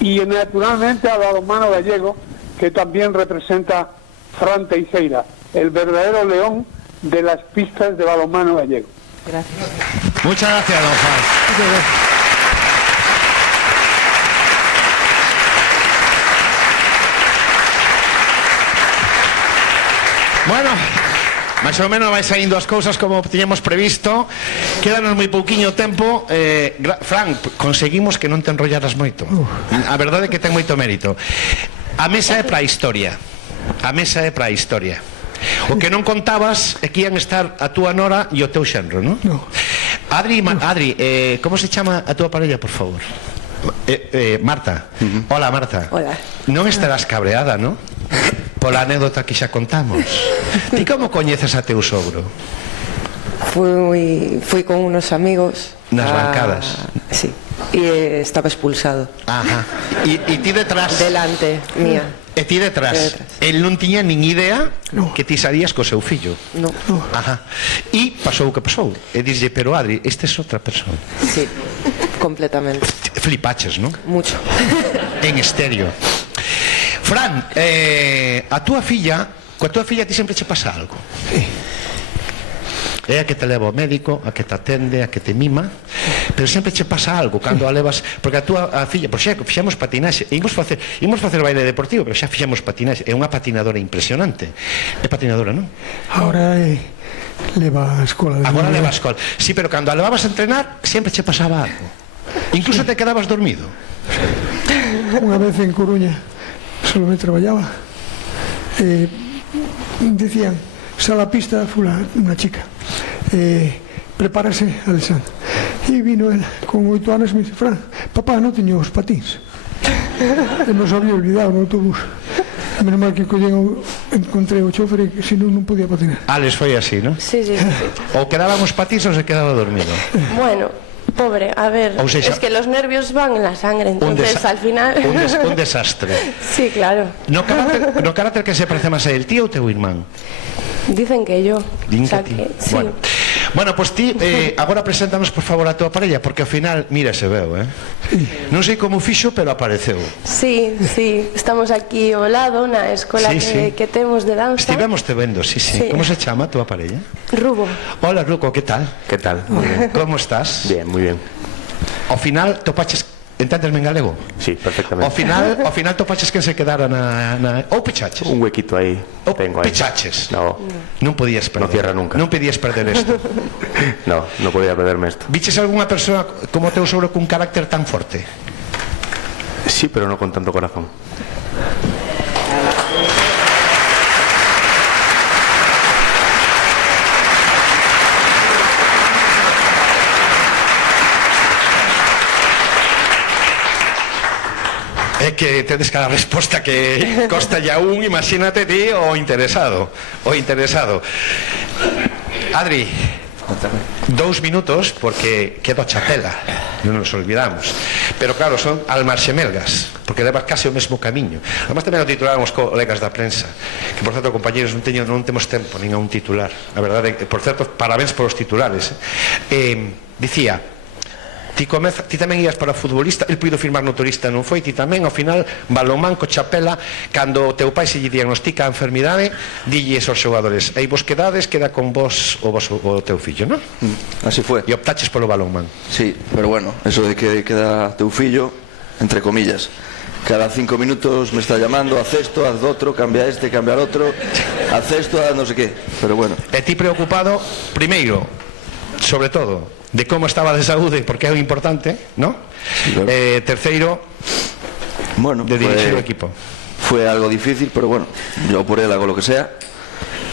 y naturalmente a balonmano gallego, que también representa Fran Teixeira, el verdadero león de las pistas de balonmano gallego. Gracias. Muchas gracias, don Juan. Muchas gracias. Bueno, máis ou menos vai saindo as cousas como tiñamos previsto. Quédanos moi pouquiño tempo. Fran, conseguimos que non te enrollaras moito. A verdade é que ten moito mérito. A mesa é para a historia. O que non contabas é que ian estar a túa nora e o teu xenro, non? No. Adri, como se chama a túa parella, por favor? Marta. Hola, Marta. Hola. Non estarás cabreada, non? Pola anécdota que xa contamos. Ti como coñeces a teu sogro? Fui con unos amigos. Nas bancadas. Sí. Y estaba expulsado. Ajá. E ti detrás? Delante, mía. E ti detrás? El non tiña nin idea que ti salías co seu fillo. No. Ajá. E pasou o que pasou. E dixlle, pero Adri, esta é outra persona. Sí, completamente. Flipaches, non? Mucho. En estéreo. Fran, a túa filla Coa tua filla ti sempre che pasa algo? Sí. É a que te leva ao médico, a que te atende, a que te mima, pero sempre che pasa algo cando a levas, porque a tua filla, por xa fixemos patinaxe, imos facer baile deportivo, pero xa fixemos patinaxe, é unha patinadora impresionante. É patinadora, non? Ahora leva a escola. Agora leva a escola. Sí, pero cando a levabas a entrenar, sempre che pasaba algo. Incluso te quedabas dormido. Unha vez en Coruña, solo me traballaba, decían, sale a pista unha chica, prepárase Alexandra, e vino ela con 8 anos e me dice, Fran, papá, non teño os patins, e nos había olvidado no autobús. Menos mal que encontrei o chofer e senón non podía patinar. Alex foi así, non? Sí. Ou quedaban os patins ou se quedaba dormido. Bueno, pobre, a ver, es que los nervios van en la sangre, entonces al final... Un desastre. Sí, claro. No carácter que se parece máis a el tío ou teu irmán? Dicen que yo. Din que ti. Sí. Bueno, pues ti, agora preséntanos por favor a tua parella, porque ao final, mira, se veu, non sei como fixo, pero apareceu. Sí, estamos aquí ao lado na escola que temos de danza. Estivemos te vendo, sí. Como se chama a tua parella? Rubo. Hola, Ruco, ¿qué tal? ¿Qué tal? Muy bien. ¿Cómo estás? Bien, muy bien. Ao final, topaches... Entendesme en galego? Sí, perfectamente. Ao final topaches quen se quedara na... Ou pechaches? Un huequito aí. Tengo ahí. Pechaches? No. Non podías perder. No cierra nunca. Non podías perder isto. No podía perderme esto. Viches algunha persoa como teu sobre cun carácter tan forte? Sí, pero no con tanto corazón. É que tedes cada resposta que costa ya un, imagínate ti, o interesado. Adri, 2 minutos, porque quedo chapela, non nos olvidamos. Pero claro, son almas xemelgas, porque levas case o mesmo camiño. Además tamén o titularon os colegas da prensa, que por certo, compañeros, non temos tempo nin a un titular. A verdade, por certo, parabéns polos titulares. Dicía, ti tamén ias para futbolista, el puido firmar no turista, non foi? Ti tamén, ao final, balonmán co chapela, cando o teu pai se lle diagnostica a enfermidade, dilles aos xogadores, aí vos quedades, queda con vos o teu fillo, non? Así foi. E optaches polo balonmán. Sí, pero bueno, eso de que queda teu fillo, entre comillas, cada 5 minutos me está llamando, haz esto, haz otro, cambia este, cambia el otro, haz esto, haz no sé qué, pero bueno. E ti preocupado, primeiro, sobre todo, de como estaba de saúde, porque é o importante, ¿no? Sí, claro. Terceiro, bueno, de dirigir o equipo. Fue algo difícil, pero bueno, yo por él hago lo que sea,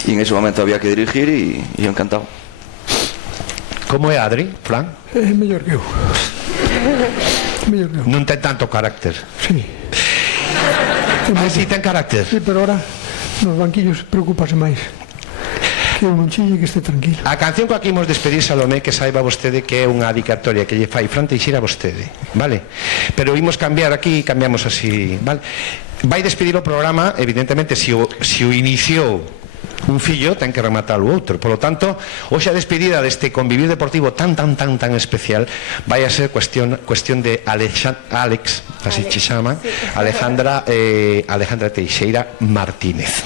y en ese momento había que dirigir y yo encantado. Como é Adri, Fran? É mellor que eu. Non ten tanto carácter. Sí. Si ten carácter. Sí, pero ahora nos banquillos preocupase máis. Que un chille que este tranquilo. A canción que aquí imos despedir, Salomé, que saiba vostede que é unha dedicatoria que lle fai Fran Teixeira a vostede, vale? Pero imos cambiar aquí, cambiamos así, vale? Vai despedir o programa, evidentemente, se o iniciou un fillo, ten que rematar o outro. Por lo tanto, hoxe a despedida deste convivir deportivo tan especial vai a ser cuestión de Alex, así se chama, Alejandra Teixeira Martínez.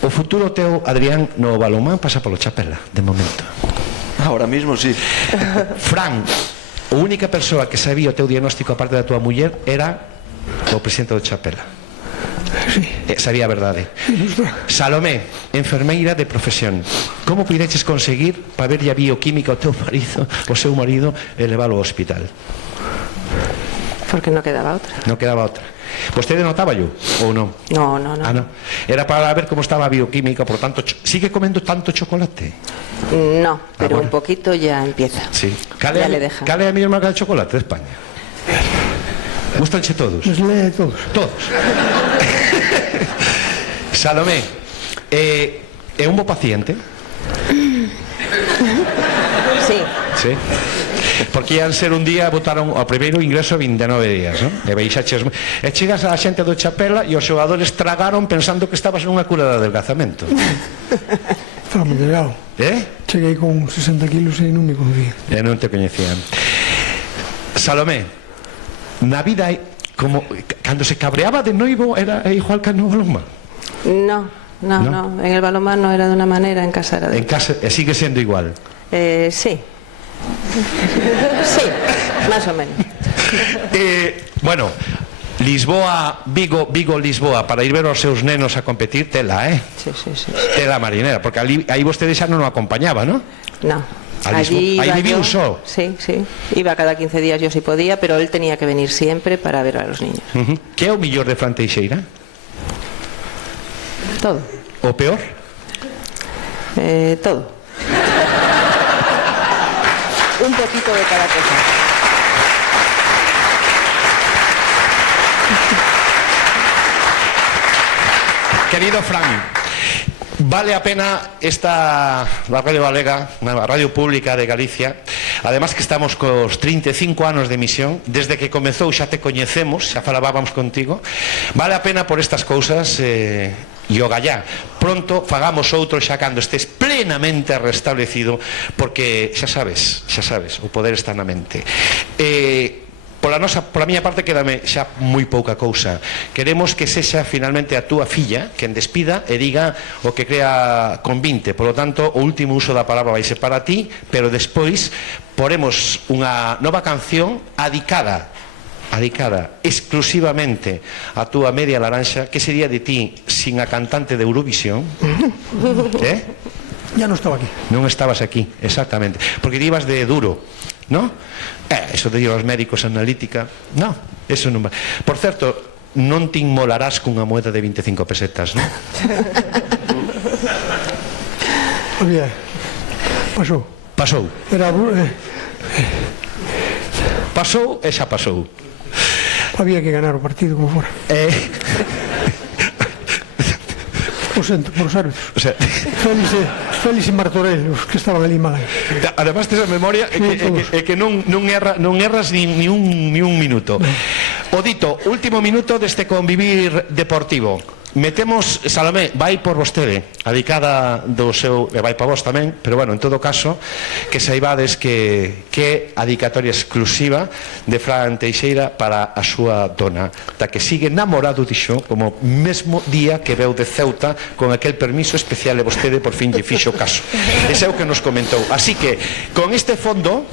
O futuro teu, Adrián, no balonmán pasa polo chapela, de momento. Ahora mismo, sí. Fran, a única persoa que sabía o teu diagnóstico aparte da tua muller era o presidente do chapela. Sí. Sabía a verdade. Salomé, enfermeira de profesión. Como puideches conseguir para ver a bioquímica o teu marido, o seu marido, e leválo ao hospital? Porque non quedaba outra. Non quedaba outra. ¿Vostede notaba yo ou non? No. Ah, no. Era para ver como estaba a bioquímica, por tanto, ¿sigue comiendo tanto chocolate? No, pero bueno, un poquito ya empieza. Sí. Ya le deja. ¿Cal é a mellor marca de chocolate de España? ¿Gustanche todos? Nos lee todos. Todos. Salomé, é un bo paciente? Sí. Sí. Porque ian ser un día, botaron ao primeiro ingreso 29 días, non? E baixaches, e chegas a xente do chapela e os xogadores tragaron pensando que estabas nunha cura de adelgazamento. Estaba moi delgado. Cheguei con 60 kilos e non me conocían. E non te coñecían. Salomé, na vida cando se cabreaba de noivo era igual que no balonmán? No, en el balonmán no era de una manera, en casa era de en casa sigue siendo igual. Sí, más o menos. Bueno, Lisboa, Vigo, Lisboa, para ir ver os seus nenos a competir, tela, Sí. Tela marinera, porque aí vostede xa non o acompañaba, non? No. Allí viviu só. Sí, iba cada 15 días yo si podía, pero él tenía que venir siempre para ver a los niños. Que é o millor de Fran Teixeira? Todo. O peor? Todo. Un poquito de cada cosa. Querido Fran, vale a pena la Radio Galega, a Radio Pública de Galicia, además que estamos cos 35 anos de emisión, desde que comezou xa te coñecemos, xa falábamos contigo, vale a pena por estas cousas e o gallá. Pronto fagamos outro xa cando estés plenamente restablecido, porque xa sabes, o poder está na mente. Pola miña parte quedame xa moi pouca cousa. Queremos que sexa finalmente a túa filla quen despida e diga o que crea con 20. Por lo tanto, o último uso da palabra vai ser para ti, pero despois poremos unha nova canción adicada exclusivamente a túa media laranxa. Que sería de ti sin a cantante de Eurovisión? Ya non estaba aquí. Non estabas aquí, exactamente, porque ibas de duro, ¿no? Eso de ir aos médicos analítica, no, eso non va. Por certo, non te inmolarás cunha moeda de 25 pesetas, non? Oye, pasou. Era pasou e xa pasou. Había que ganar o partido como fora. O sento por os árbitros. Félix e Martorell, os que estaban ali mal. Además tes a memoria que non erras ni un minuto. O dito, último minuto deste convivir deportivo. Metemos, Salomé, vai por vostede, adicada do seu, e vai para vos tamén, pero bueno, en todo caso, que saibades que a dedicatoria exclusiva de Fran Teixeira para a súa dona, da que sigue namorado, dixo, como mesmo día que veu de Ceuta, con aquel permiso especial e vostede por fin lle fixo caso. Ese é o que nos comentou. Así que, con este fondo,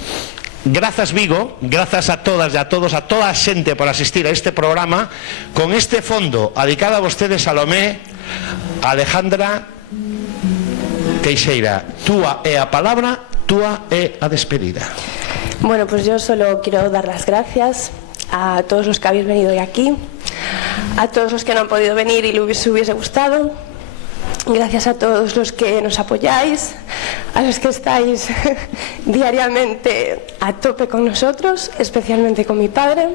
grazas Vigo, grazas a todas e a todos, a toda a xente por asistir a este programa. Con este fondo adicado a vostede, Salomé, Alejandra Teixeira, túa é a palabra, túa é a despedida. Bueno, pues yo solo quiero dar las gracias a todos los que habéis venido hoy aquí, a todos los que no han podido venir y les hubiese gustado. Gracias a todos los que nos apoyáis, a los que estáis diariamente a tope con nosotros, especialmente con mi padre.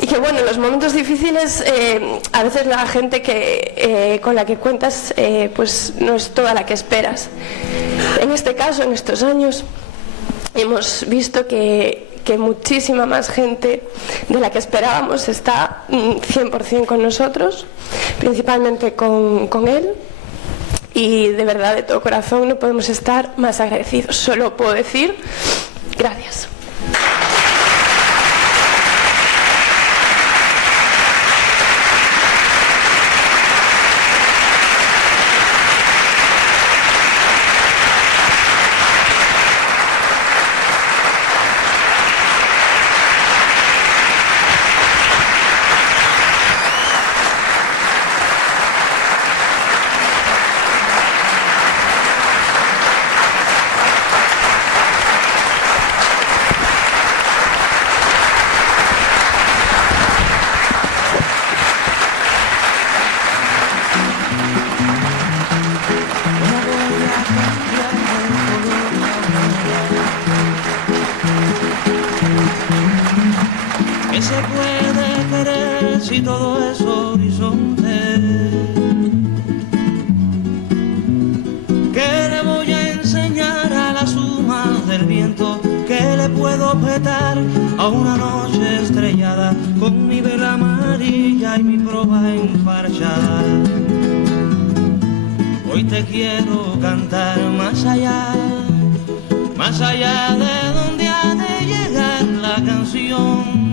Y que bueno, en los momentos difíciles a veces la gente con la que cuentas pues no es toda la que esperas. En este caso, en estos años, hemos visto que muchísima más gente de la que esperábamos está 100% con nosotros, principalmente con él. Y de verdad, de todo corazón, no podemos estar más agradecidos. Solo puedo decir gracias. Y todo es horizonte. ¿Qué le voy a enseñar a la suma del viento? ¿Qué le puedo petar a una noche estrellada con mi vela amarilla y mi proa enfarchada? Hoy te quiero cantar más allá de donde ha de llegar la canción.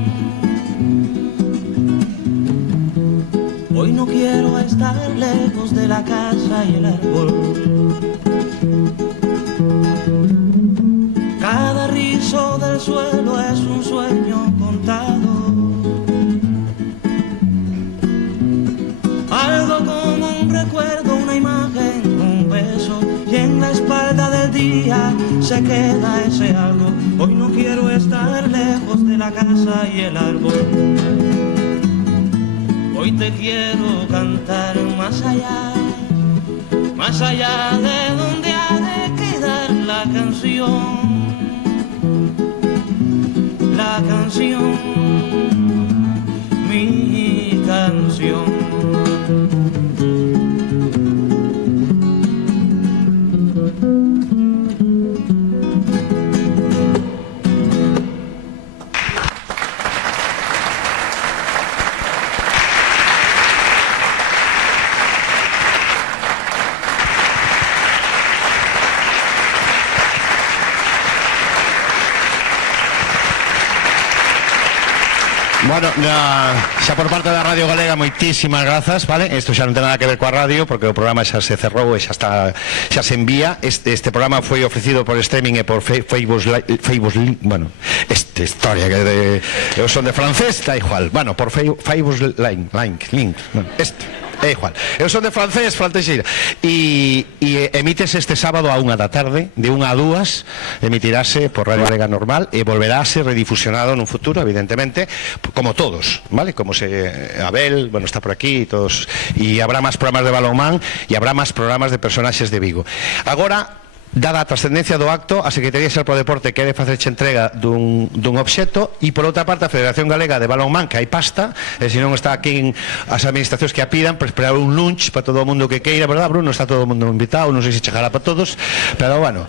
Hoy no quiero estar lejos de la casa y el árbol. Cada rizo del suelo es un sueño contado. Algo como un recuerdo, una imagen, un beso, y en la espalda del día se queda ese algo. Hoy no quiero estar lejos de la casa y el árbol. Hoy te quiero cantar más allá de donde ha de quedar la canción, mi canción. Bueno, xa por parte da Radio Galega moitísimas grazas, vale? Isto xa non ten nada que ver coa radio porque o programa xa se cerrou e xa se envía. Este programa foi ofrecido por streaming e por Facebook, bueno, esta historia que eu son de francés, da igual. Bueno, por Facebook link, bueno, é igual. Eu son de francés, Frantexeira. E emítese este sábado a 1 da tarde, de 1 a 2, emitirase por Radio Galega normal e volverá a ser redifusionado nun futuro, evidentemente, como todos, ¿vale? Como Abel, bueno, está por aquí, todos, e habrá máis programas de balonmán e habrá máis programas de personaxes de Vigo. Agora, dada a trascendencia do acto, a Secretaría Xeral pro Deporte quere facerche entrega dun obxecto e, por outra parte, a Federación Galega de Balonmán, que hai pasta, e se non está aquí as administracións que a pidan, para esperar un lunch para todo o mundo que queira, verdad, Bruno? Está todo o mundo invitado, non sei se chegará para todos, pero, bueno,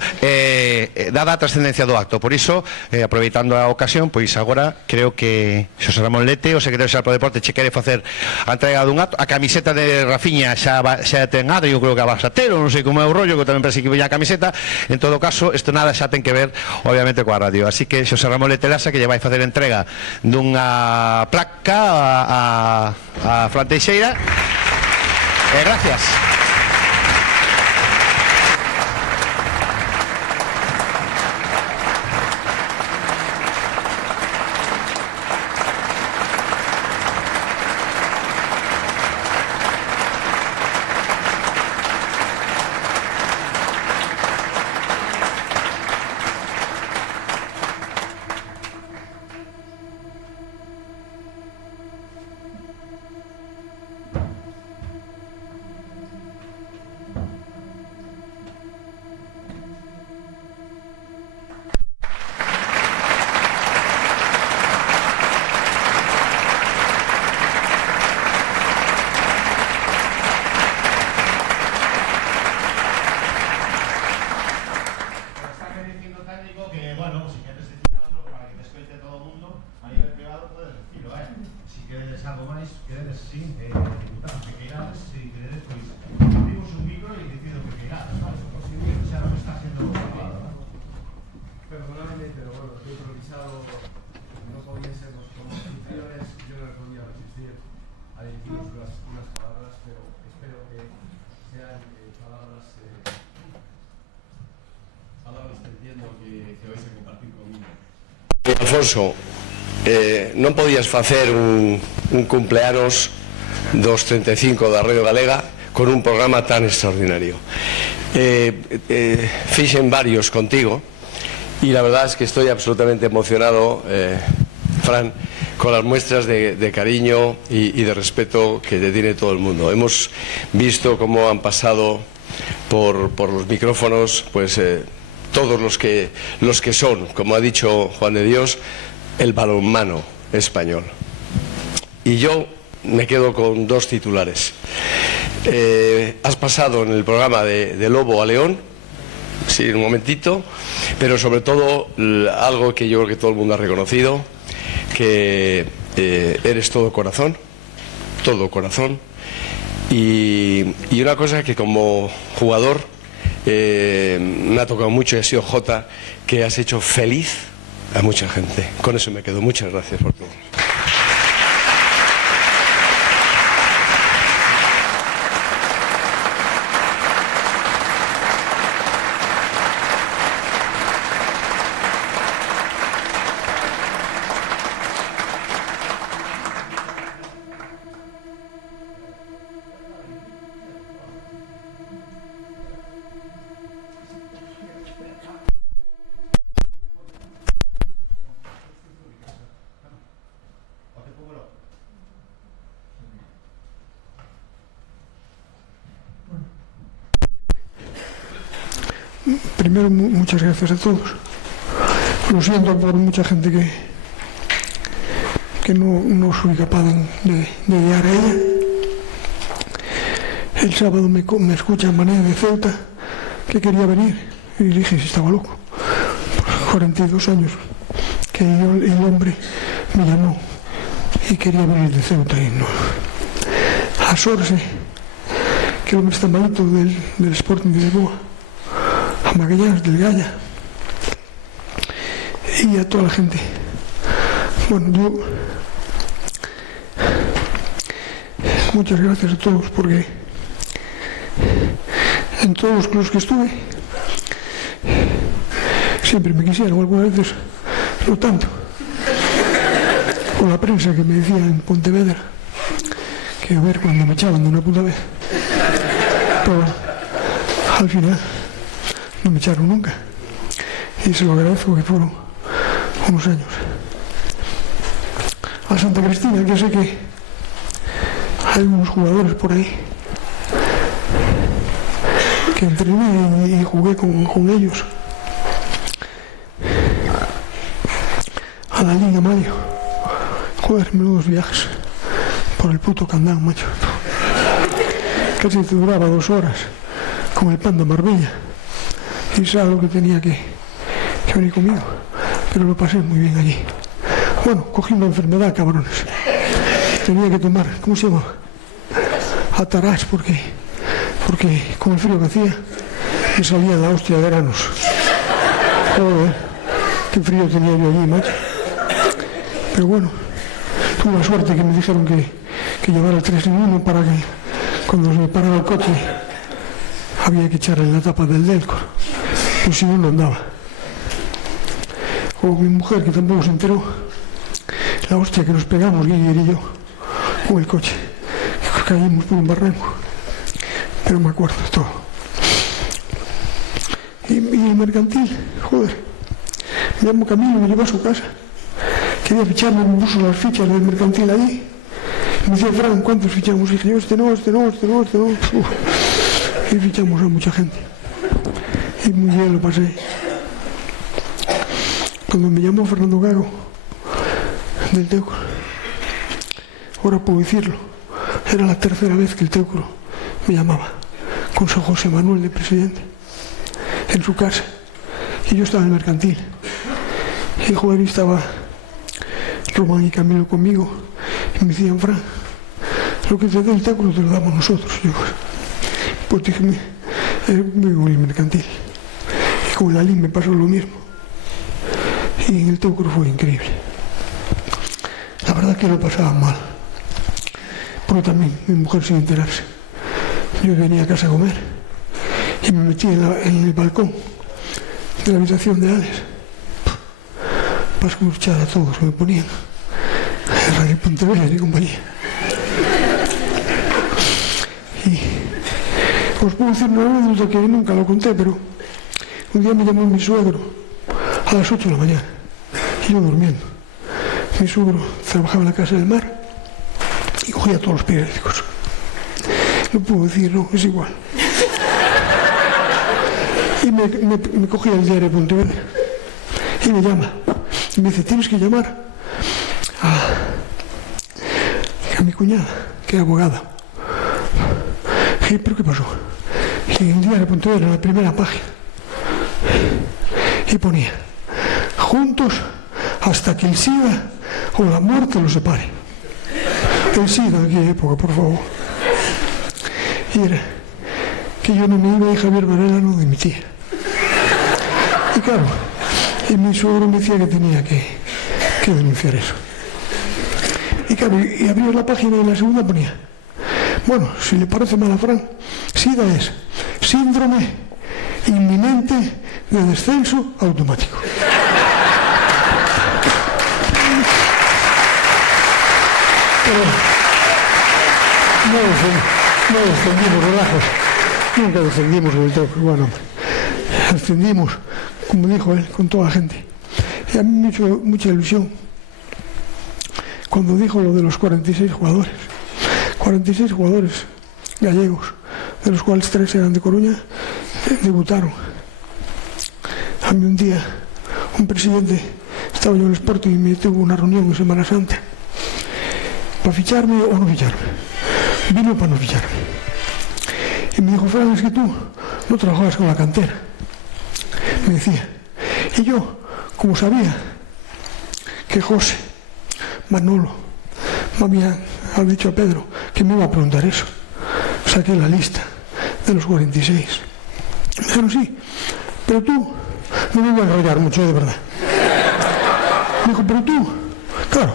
dada a trascendencia do acto, por iso, aproveitando a ocasión, pois agora creo que Xosé Ramón Lete, o Secretario Xeral pro Deporte, che quere facer a entrega dun acto. A camiseta de Rafiña xa ten Adri, eu creo que a Basatero, non sei como é o rollo, que tamén parece que veña a camiseta. En todo caso, isto nada xa ten que ver obviamente coa radio, así que Xosé Ramón Letelasa, que lle vai facer entrega dunha placa a Fran Teixeira. Gracias. Alfonso, non podías facer un cumpleanos dos 35 da Radio Galega con un programa tan extraordinario. Fixen varios contigo y la verdad es que estoy absolutamente emocionado, Fran, con las muestras de cariño y de respeto que te tiene todo el mundo. Hemos visto cómo han pasado por los micrófonos, pues todos los que son, como ha dicho Juan de Dios, el balonmano español. Y yo me quedo con dos titulares. Has pasado en el programa de Lobo a León, sí, un momentito, pero sobre todo algo que yo creo que todo el mundo ha reconocido, que eres todo corazón, y una cosa que como jugador me ha tocado mucho y ha sido Jota, que has hecho feliz a mucha gente. Con eso me quedo. Muchas gracias por todo. primero, muchas gracias a todos. Lo siento por mucha gente que no soy capaz de guiar a ella. El sábado me escucha Mané de Ceuta, que quería venir, y dije si estaba loco. 42 años que el hombre me llamó y quería venir de Ceuta y no. A Sorse, que el hombre está malito del Sporting de Lisboa, a Magallanes del Gaya y a toda la gente. Bueno, yo muchas gracias a todos, porque en todos los clubes que estuve siempre me quisieron, algunas veces no tanto. Con la prensa que me decía en Pontevedra que a ver cuando me echaban de una puta vez, pero al final no me echaron nunca, y se lo agradezco, que fueron unos años. A Santa Cristina, que sé que hay unos jugadores por ahí que entrené y jugué con ellos. A la Liga Mario, joder, menudos viajes por el puto Candán, macho. Casi te duraba 2 horas con el Panda Marbella, y sabes lo que tenía que venir conmigo, pero lo pasé muy bien allí. Bueno, cogí una enfermedad, cabrones. Tenía que tomar, ¿cómo se llama? Atarás, porque con el frío que hacía me salía la hostia de granos. Joder, qué frío tenía yo allí, macho. Pero bueno, tuve la suerte que me dijeron que llevara el 3 en 1 para que cuando se me paraba el coche había que echarle la tapa del Delcor, pues si no, no andaba. O mi mujer, que tampoco se enteró, la hostia que nos pegamos, Guiller y yo, con el coche. Caímos por un barranco, pero me acuerdo de todo. Y el mercantil, joder, me llamó Camilo, me llevó a su casa. Quería ficharme, me puso las fichas del mercantil allí. Me decía, Fran, ¿cuántos fichamos? Y dije yo, este no. Y fichamos a mucha gente. Y muy bien lo pasé. Cuando me llamó Fernando Gago, del Teucro, ahora puedo decirlo, era la 3ª vez que el Teucro me llamaba, con San José Manuel de presidente, en su casa. Y yo estaba en el mercantil. Y joder, estaba Román y Camilo conmigo, y me decían, Fran, lo que te dé el Teucro te lo damos nosotros. Y yo, pues dije, vivo en el mercantil. Y con la LIN me pasó lo mismo. Y en el Teucro fue increíble. La verdad que lo pasaba mal. Pero también mi mujer, sin enterarse, yo venía a casa a comer y me metí en el balcón de la habitación de Alex para escuchar a todos que me ponían en Radio Pontevedra y compañía. Y os puedo decir una anécdota que nunca lo conté, pero un día me llamó mi suegro a las 8 de la mañana y yo durmiendo. Mi suegro trabajaba en la Casa del Mar y cogía todos los periódicos. No puedo decir, no, es igual. Y me cogía el diario de Pontevedra y me llama. Y me dice, tienes que llamar a mi cuñada, que era abogada. Y, ¿pero qué pasó? Y el diario de Pontevedra, en la primera página, y ponía, juntos hasta que el SIDA o la muerte los separe. El SIDA en aquella época, por favor. Y era que yo no me iba y Javier Varela no dimitía. Y claro, y mi suegro me decía que tenía que denunciar eso. Y claro, y abría la página y en la segunda ponía, bueno, si le parece mal a Fran, SIDA es síndrome inminente de descenso automático. Pero no defendimos relajos, nunca defendimos el Teucro, bueno, defendimos, como dijo él, con toda la gente. Y a mí me hizo mucha ilusión cuando dijo lo de los 46 jugadores. 46 jugadores gallegos, de los cuales 3 eran de Coruña, debutaron A mí un día, un presidente, estaba yo en el Sporting y me tuvo una reunión en Semana Santa para ficharme o no ficharme. Vino para no ficharme. Y me dijo, Fran, es que tú no trabajabas con la cantera. Me decía. Y yo, como sabía que José, Manolo, me habían dicho a Pedro que me iba a preguntar eso, saqué la lista de los 46. Me dijeron, sí, pero tú, no me voy a enrollar mucho, de verdad. Me dijo, pero tú, claro,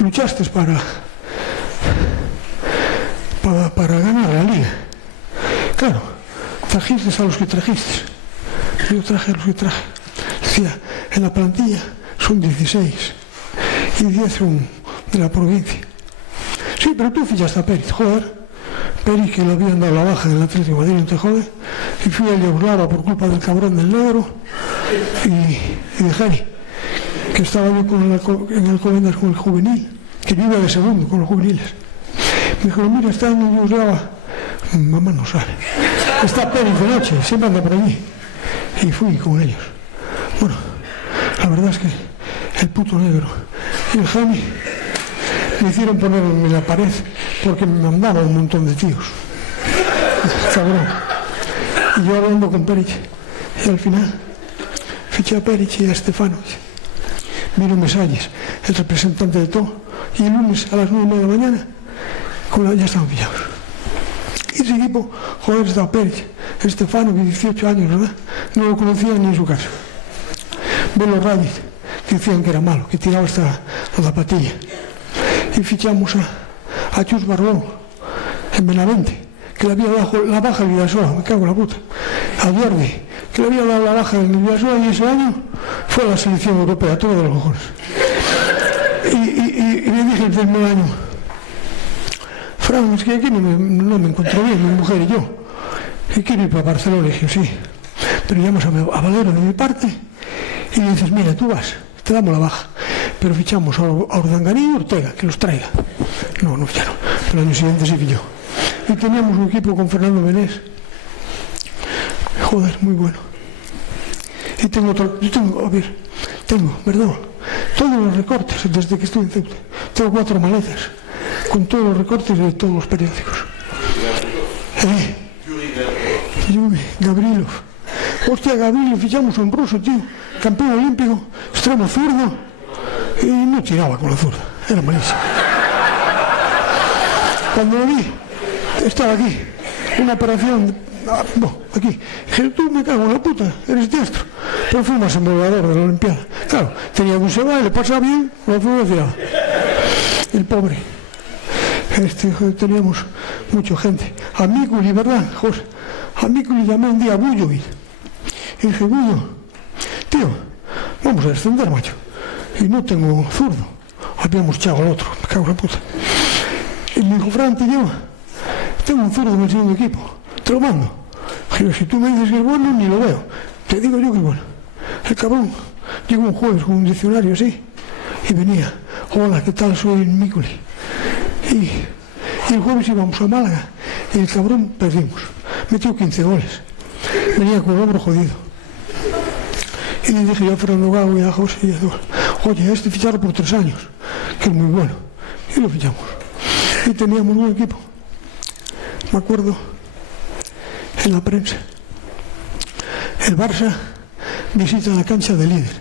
luchaste para ganar la liga. Claro, trajiste a los que trajiste. Yo traje a los que traje. Decía, en la plantilla son 16 y 10 son de la provincia. Sí, pero tú fichaste a Pérez, joder. Pérez, que le habían dado la baja en el Atlético de Madrid, no te jode. Y fui a Yugoslavia por culpa del cabrón del negro y de Jari, que estaba yo en el Alcobendas con el juvenil, que yo iba de segundo con los juveniles. Me dijo, mira, está en Yugoslavia. Mamá no sabe. Está Pérez de noche, siempre anda por allí. Y fui con ellos. Bueno, la verdad es que el puto negro y el Jaime me hicieron ponerme en la pared porque me mandaba un montón de tíos. Cabrón. Y yo hablando con Pérez. Y al final fiché a Pérez y a Stefanovic. Miro Mesalles, el representante de todo. Y el lunes a las 9:30 de la mañana ya estaban fichados. Y ese equipo, joder, estaba Pérez, Stefanovic, 18 años, ¿verdad? No lo conocían ni en su casa. Velo Radic, que decían que era malo, que tiraba hasta la zapatilla. Y fichamos a Chus Barbón en Benavente, que le había dado la baja al Vidasoa, me cago en la puta. A Jordi, que le había dado la baja en el Vidasoa y ese año fue a la selección europea, todo de los cojones. Y le dije el primer año, Fran, es que aquí no me encuentro bien, mi mujer y yo. Y quiero ir para Barcelona. Y dije, sí, pero llamas a Valero de mi parte y le dices, mira, tú vas, te damos la baja, pero fichamos a Urdangarín y Ortega, que los traiga. No ficharon, pero el año siguiente sí fichó. Y teníamos un equipo con Fernando Benés, joder, muy bueno. Y tengo, perdón, todos los recortes desde que estoy en Ceuta. Tengo 4 maletas con todos los recortes de todos los periódicos. Yuri Gavrilov. Hostia, Gavrilov, fichamos a un ruso, tío, campeón olímpico, extremo zurdo, y no tiraba con la zurda, era malísimo. Cuando lo vi, estaba aquí, una operación, aquí, dije, tú me cago en la puta, eres diestro, pero fui más embobador de la Olimpiada. Claro, tenía un seba y le pasaba bien, la zurda tiraba. El pobre. Teníamos mucha gente. A Mikuli, ¿verdad, José? A Mikuli llamé un día a Bullovic. Y dije, Bullo, tío, vamos a descender, macho. Y no tengo zurdo. Habíamos echado al otro, me cago en la puta. Y me dijo, Fran, te lleva. Tengo un zurdo en el segundo equipo, te lo mando. Dije, si tú me dices que es bueno, ni lo veo. Te digo yo que es bueno. El cabrón llegó un jueves con un diccionario así y venía, hola, ¿qué tal? Soy Mikuli. Y el jueves íbamos a Málaga y el cabrón perdimos. Metió 15 goles. Venía con el hombro jodido. Y le dije yo a Fernando Gago y a José y a Eduardo, oye, ficharlo por 3 años, que es muy bueno. Y lo fichamos. Y teníamos un equipo. Me acuerdo en la prensa. El Barça visita la cancha del líder.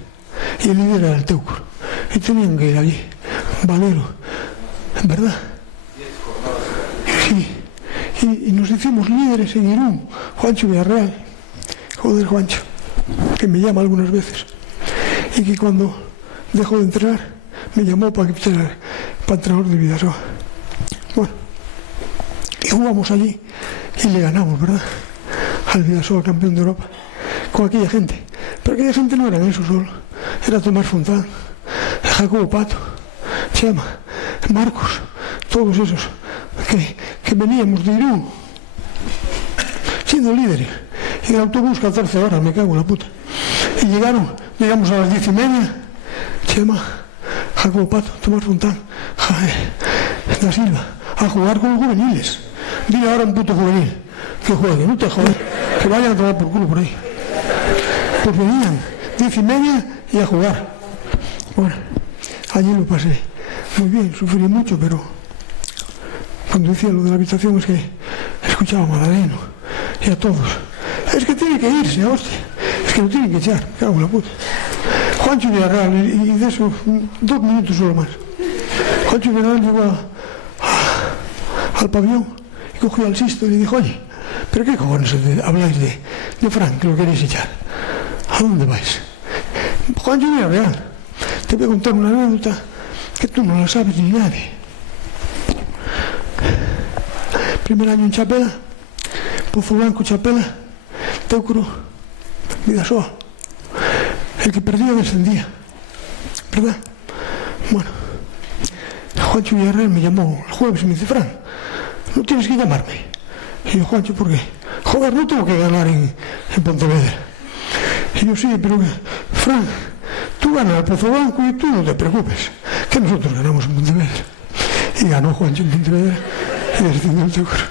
Y el líder era el Teucro. Y tenían que ir allí. Valero. ¿En verdad? Sí. Y nos hicimos líderes en Irún. Juancho Villarreal. Joder, Juancho. Que me llama algunas veces. Y que cuando dejó de entrenar, me llamó para que fichara para entrenador de Vidasoa. Bueno. Y jugamos allí y le ganamos, ¿verdad? Al Vidasoa, campeón de Europa. Con aquella gente. Pero aquella gente no era eso solo. Era Tomás Fontán, Jacobo Pato, Chema, Marcos, todos esos que veníamos de Irún siendo líderes. Y el autobús 14 horas, me cago en la puta. Y llegamos a las 10:30, Chema, Jacobo Pato, Tomás Fontán, Da Silva, a jugar con los juveniles. Dile ahora a un puto juvenil que juegue, no te jodas, que vayan a tomar por culo por ahí. Pues venían 10:30 y a jugar. Bueno, allí lo pasé muy bien, sufrí mucho, pero cuando decía lo de la habitación es que escuchaba a Madaleno y a todos. Es que tiene que irse, hostia. Es que lo tienen que echar, me cago en la puta. Juancho Villarreal, y de eso 2 minutos solo más. Juancho Villarreal llegó al pabellón y cogió al Sisto y le dijo: oye, ¿pero qué cojones habláis de Fran, que lo queréis echar? ¿A dónde vais? Juancho Villarreal, te voy a contar una anécdota que tú no la sabes ni nadie. Primer año en Chapela, Pozo Blanco, Chapela, Teucro, Vidasoa. El que perdía descendía, ¿verdad? Bueno, Juancho Villarreal me llamó el jueves y me dice: Fran, no tienes que llamarme. Y yo: Juancho, ¿por qué? Joder, no tengo que ganar en Pontevedra. Y yo: sí, pero Fran, tú ganas al Pozo Blanco y tú no te preocupes, que nosotros ganamos en Pontevedra. Y ganó Juancho en Pontevedra y descendió el Teucro.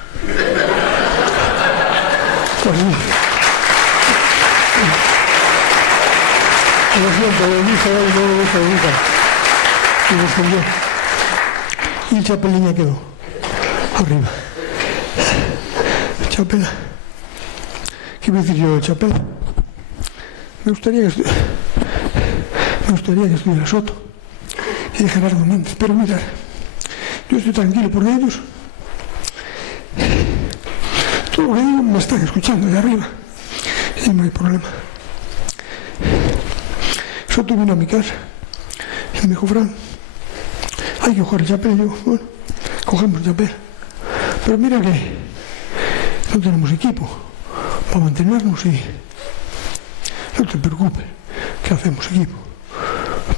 Pues sí. Lo siento, lo dije hoy, no lo dije nunca. Y descendió. Y el Chapeliña quedó arriba. Chapela. ¿Qué iba a decir yo de Chapela? Me gustaría que estuviera Soto y de Gerardo Méndez, pero mirad, yo estoy tranquilo por ellos. Todo lo que digo me están escuchando de arriba y no hay problema. Soto vino a mi casa y me dijo: Fran, hay que coger el Chapela. Y yo: bueno, cogemos el Chapela, pero mira que no tenemos equipo para mantenernos y no te preocupes, que hacemos equipo.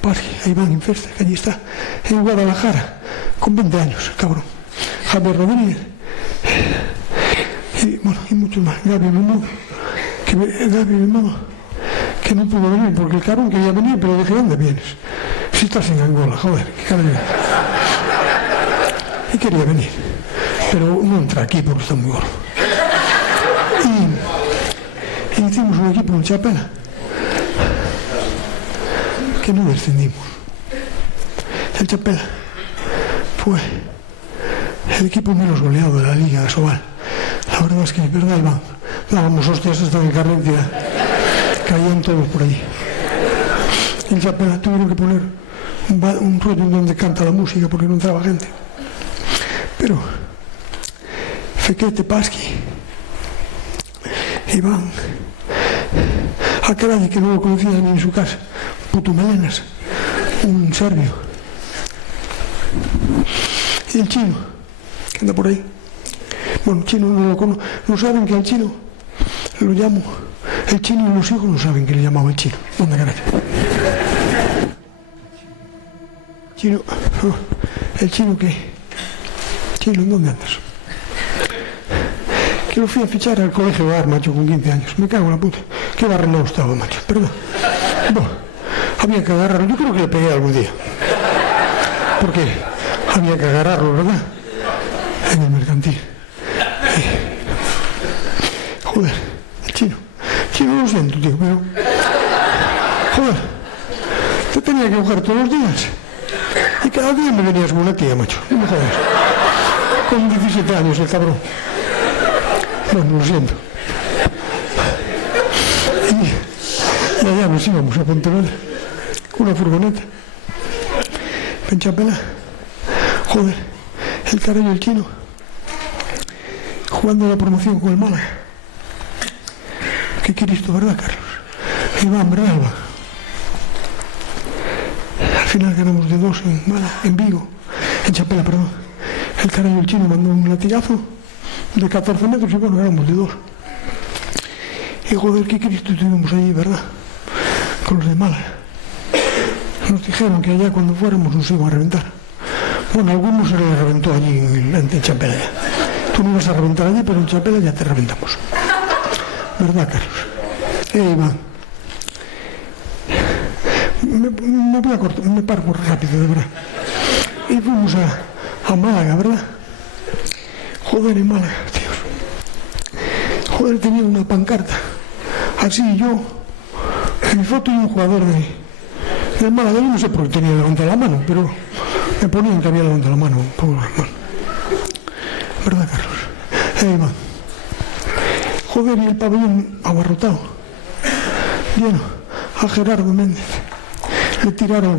Parque, ahí van Infesta, que allí está, en Guadalajara, con 20 años, cabrón. Javier Rodríguez, y bueno, y muchos más. Gaby Menudo, que no pudo venir porque el cabrón quería venir, pero dije: ¿dónde vienes? Si estás en Angola, joder, qué carga. Y quería venir, pero no entra aquí porque está muy gordo. Y hicimos un equipo en Chapela que no descendimos. El Chapela fue el equipo menos goleado de la Liga de Asobal. La verdad es que, verdad, Iván, dábamos hostias hasta en Carrencia, caían todos por allí. En Chapela tuvieron que poner un rollo en donde canta la música porque no entraba gente. Pero Fequete, Pasqui, Iván, aquel que no lo conocía ni en su casa, Puto Melenas, un serbio, y el Chino, que anda por ahí. Bueno, el Chino no lo conoce, no saben que al Chino lo llamo, el Chino y los hijos no saben que le llamaba el Chino. ¿Dónde carajo? Chino, el Chino que, Chino, ¿en dónde andas? Que lo fui a fichar al colegio de macho, con 15 años. Me cago en la puta. Qué barrenado estaba, macho, perdón. Bueno, había que agarrarlo. Yo creo que le pegué algún día. Porque había que agarrarlo, ¿verdad? En el mercantil. Joder, el Chino. Chino, lo siento, tío, pero... Joder, te tenía que coger todos los días. Y cada día me venías con una tía, macho. No me jodas. Con 17 años, el cabrón. Bueno, lo siento. Y allá nos íbamos a Pontevedra con una furgoneta. En Chapela. Joder, el Carrillo y el Chino jugando la promoción con el Málaga. ¿Qué quieres tú, verdad, Carlos? Iván, ¿verdad, Alba? Al final ganamos de 2 en Málaga, en Vigo, en Chapela, perdón. El Carrillo y el Chino mandó un latigazo de 14 metros y bueno, éramos de 2. Y joder, qué Cristo tuvimos allí, ¿verdad? Con los de Málaga. Nos dijeron que allá cuando fuéramos nos iban a reventar. Bueno, a algunos se les reventó allí en Chapela ya. Tú no ibas a reventar allí, pero en Chapela ya te reventamos. ¿Verdad, Carlos? Iván. Me voy a cortar, me paro rápido, de verdad. Y fuimos a Málaga, ¿verdad? Joder, en Málaga, tíos. Joder, tenía una pancarta. Así yo, En mi foto hay un jugador del Málaga, yo no sé por qué tenía levantado la mano, pero me ponían que había levantado la mano. ¿Verdad, Carlos? Ahí va. Joder, y el pabellón abarrotado, lleno. A Gerardo Méndez le tiraron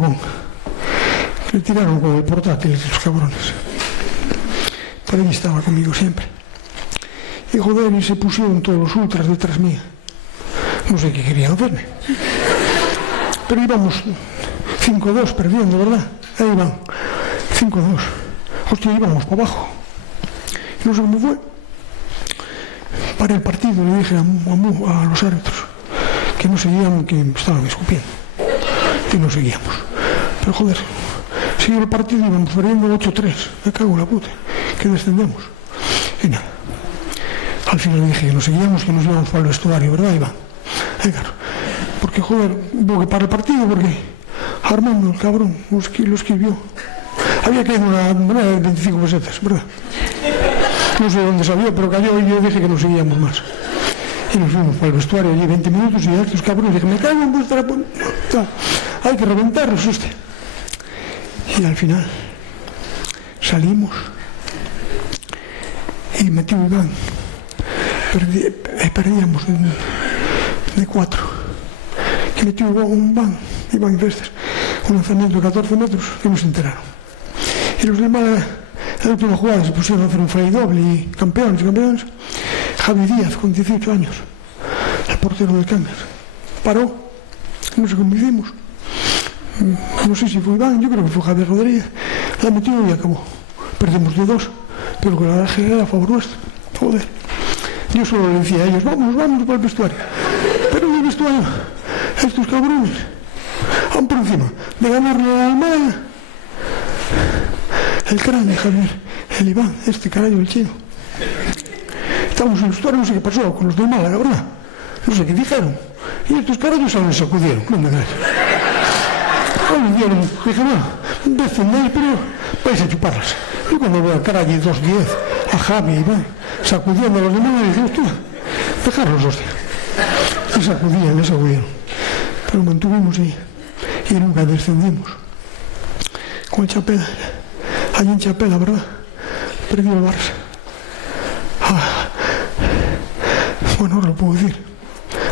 con el portátil, los cabrones. Por ahí estaba conmigo siempre. Y joder, y se pusieron todos los ultras detrás mía. No sé qué querían hacerme. Pero íbamos 5-2 perdiendo, ¿verdad? Ahí van, 5-2. Hostia, íbamos para abajo. Y no sé cómo fue. Para el partido le dije a los árbitros que no seguíamos, que estaban escupiendo. Y no seguíamos. Pero joder, siguió el partido y íbamos perdiendo 8-3. Me cago en la puta, que descendemos. Y nada. Al final le dije que no seguíamos, que nos íbamos para el vestuario, ¿verdad, Iván? Claro. Porque joder, hubo que parar el partido, porque Armando, el cabrón, lo escribió. Había caído una moneda de 25 pesetas, ¿verdad? No sé dónde salió, pero cayó y yo dije que no seguíamos más. Y nos fuimos para el vestuario allí 20 minutos y a estos cabrones dije, me cago en vuestra... Hay que reventarlos, hostia. Y al final salimos y metió Iván. Perdíamos de 4. Y metió Iván Investes, un lanzamiento de 14 metros que no se enteraron. Y los demás, en la última jugada, se pusieron a hacer un fly doble y campeones. Javi Díaz, con 18 años, el portero del Cangas, paró, no sé cómo hicimos. No sé si fue Iván, yo creo que fue Javier Rodríguez, la metió y acabó. Perdimos de 2, pero con la RG era a favor nuestro. Joder. Yo solo le decía a ellos, vamos para el vestuario. Pero en el vestuario, estos cabrones, aún por encima de ganarle a Almada, el cráneo, Javier, el Iván, este carajo, el chino. Estábamos en el vestuario, no sé qué pasó con los del Málaga, ¿verdad? No sé qué dijeron. Y estos carajos se les sacudieron. No me crees. Dije, no, defendéis, pero vais a chuparlas. Yo cuando veo a Caray 2-10, a Javi y Iván, sacudiendo a los demás, le dije, hostia, dejarlos, hostia. Y sacudieron. Pero mantuvimos y nunca descendimos. Con el Chapela, allí en Chapela, ¿verdad? Perdió el Barça. Bueno, lo puedo decir.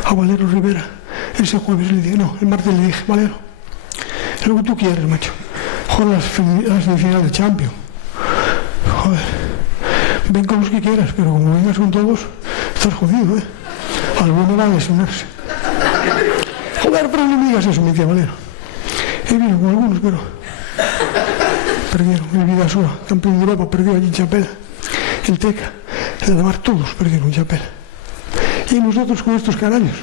A Valero Rivera, ese jueves le dije, no, el martes le dije, Valero, es lo que tú quieres, macho. Joder, las semifinales de Champions. Joder, ven con los que quieras, pero como vengas con todos, estás jodido, ¿eh? Alguno va a lesionarse. Joder, pero no me digas eso, me decía Valero. Y vino con algunos, pero perdieron. El Vidasoa, campeón de Europa, perdió allí en Chapela. El Teca, el Ademar, todos perdieron en Chapela. Y nosotros con estos canallos,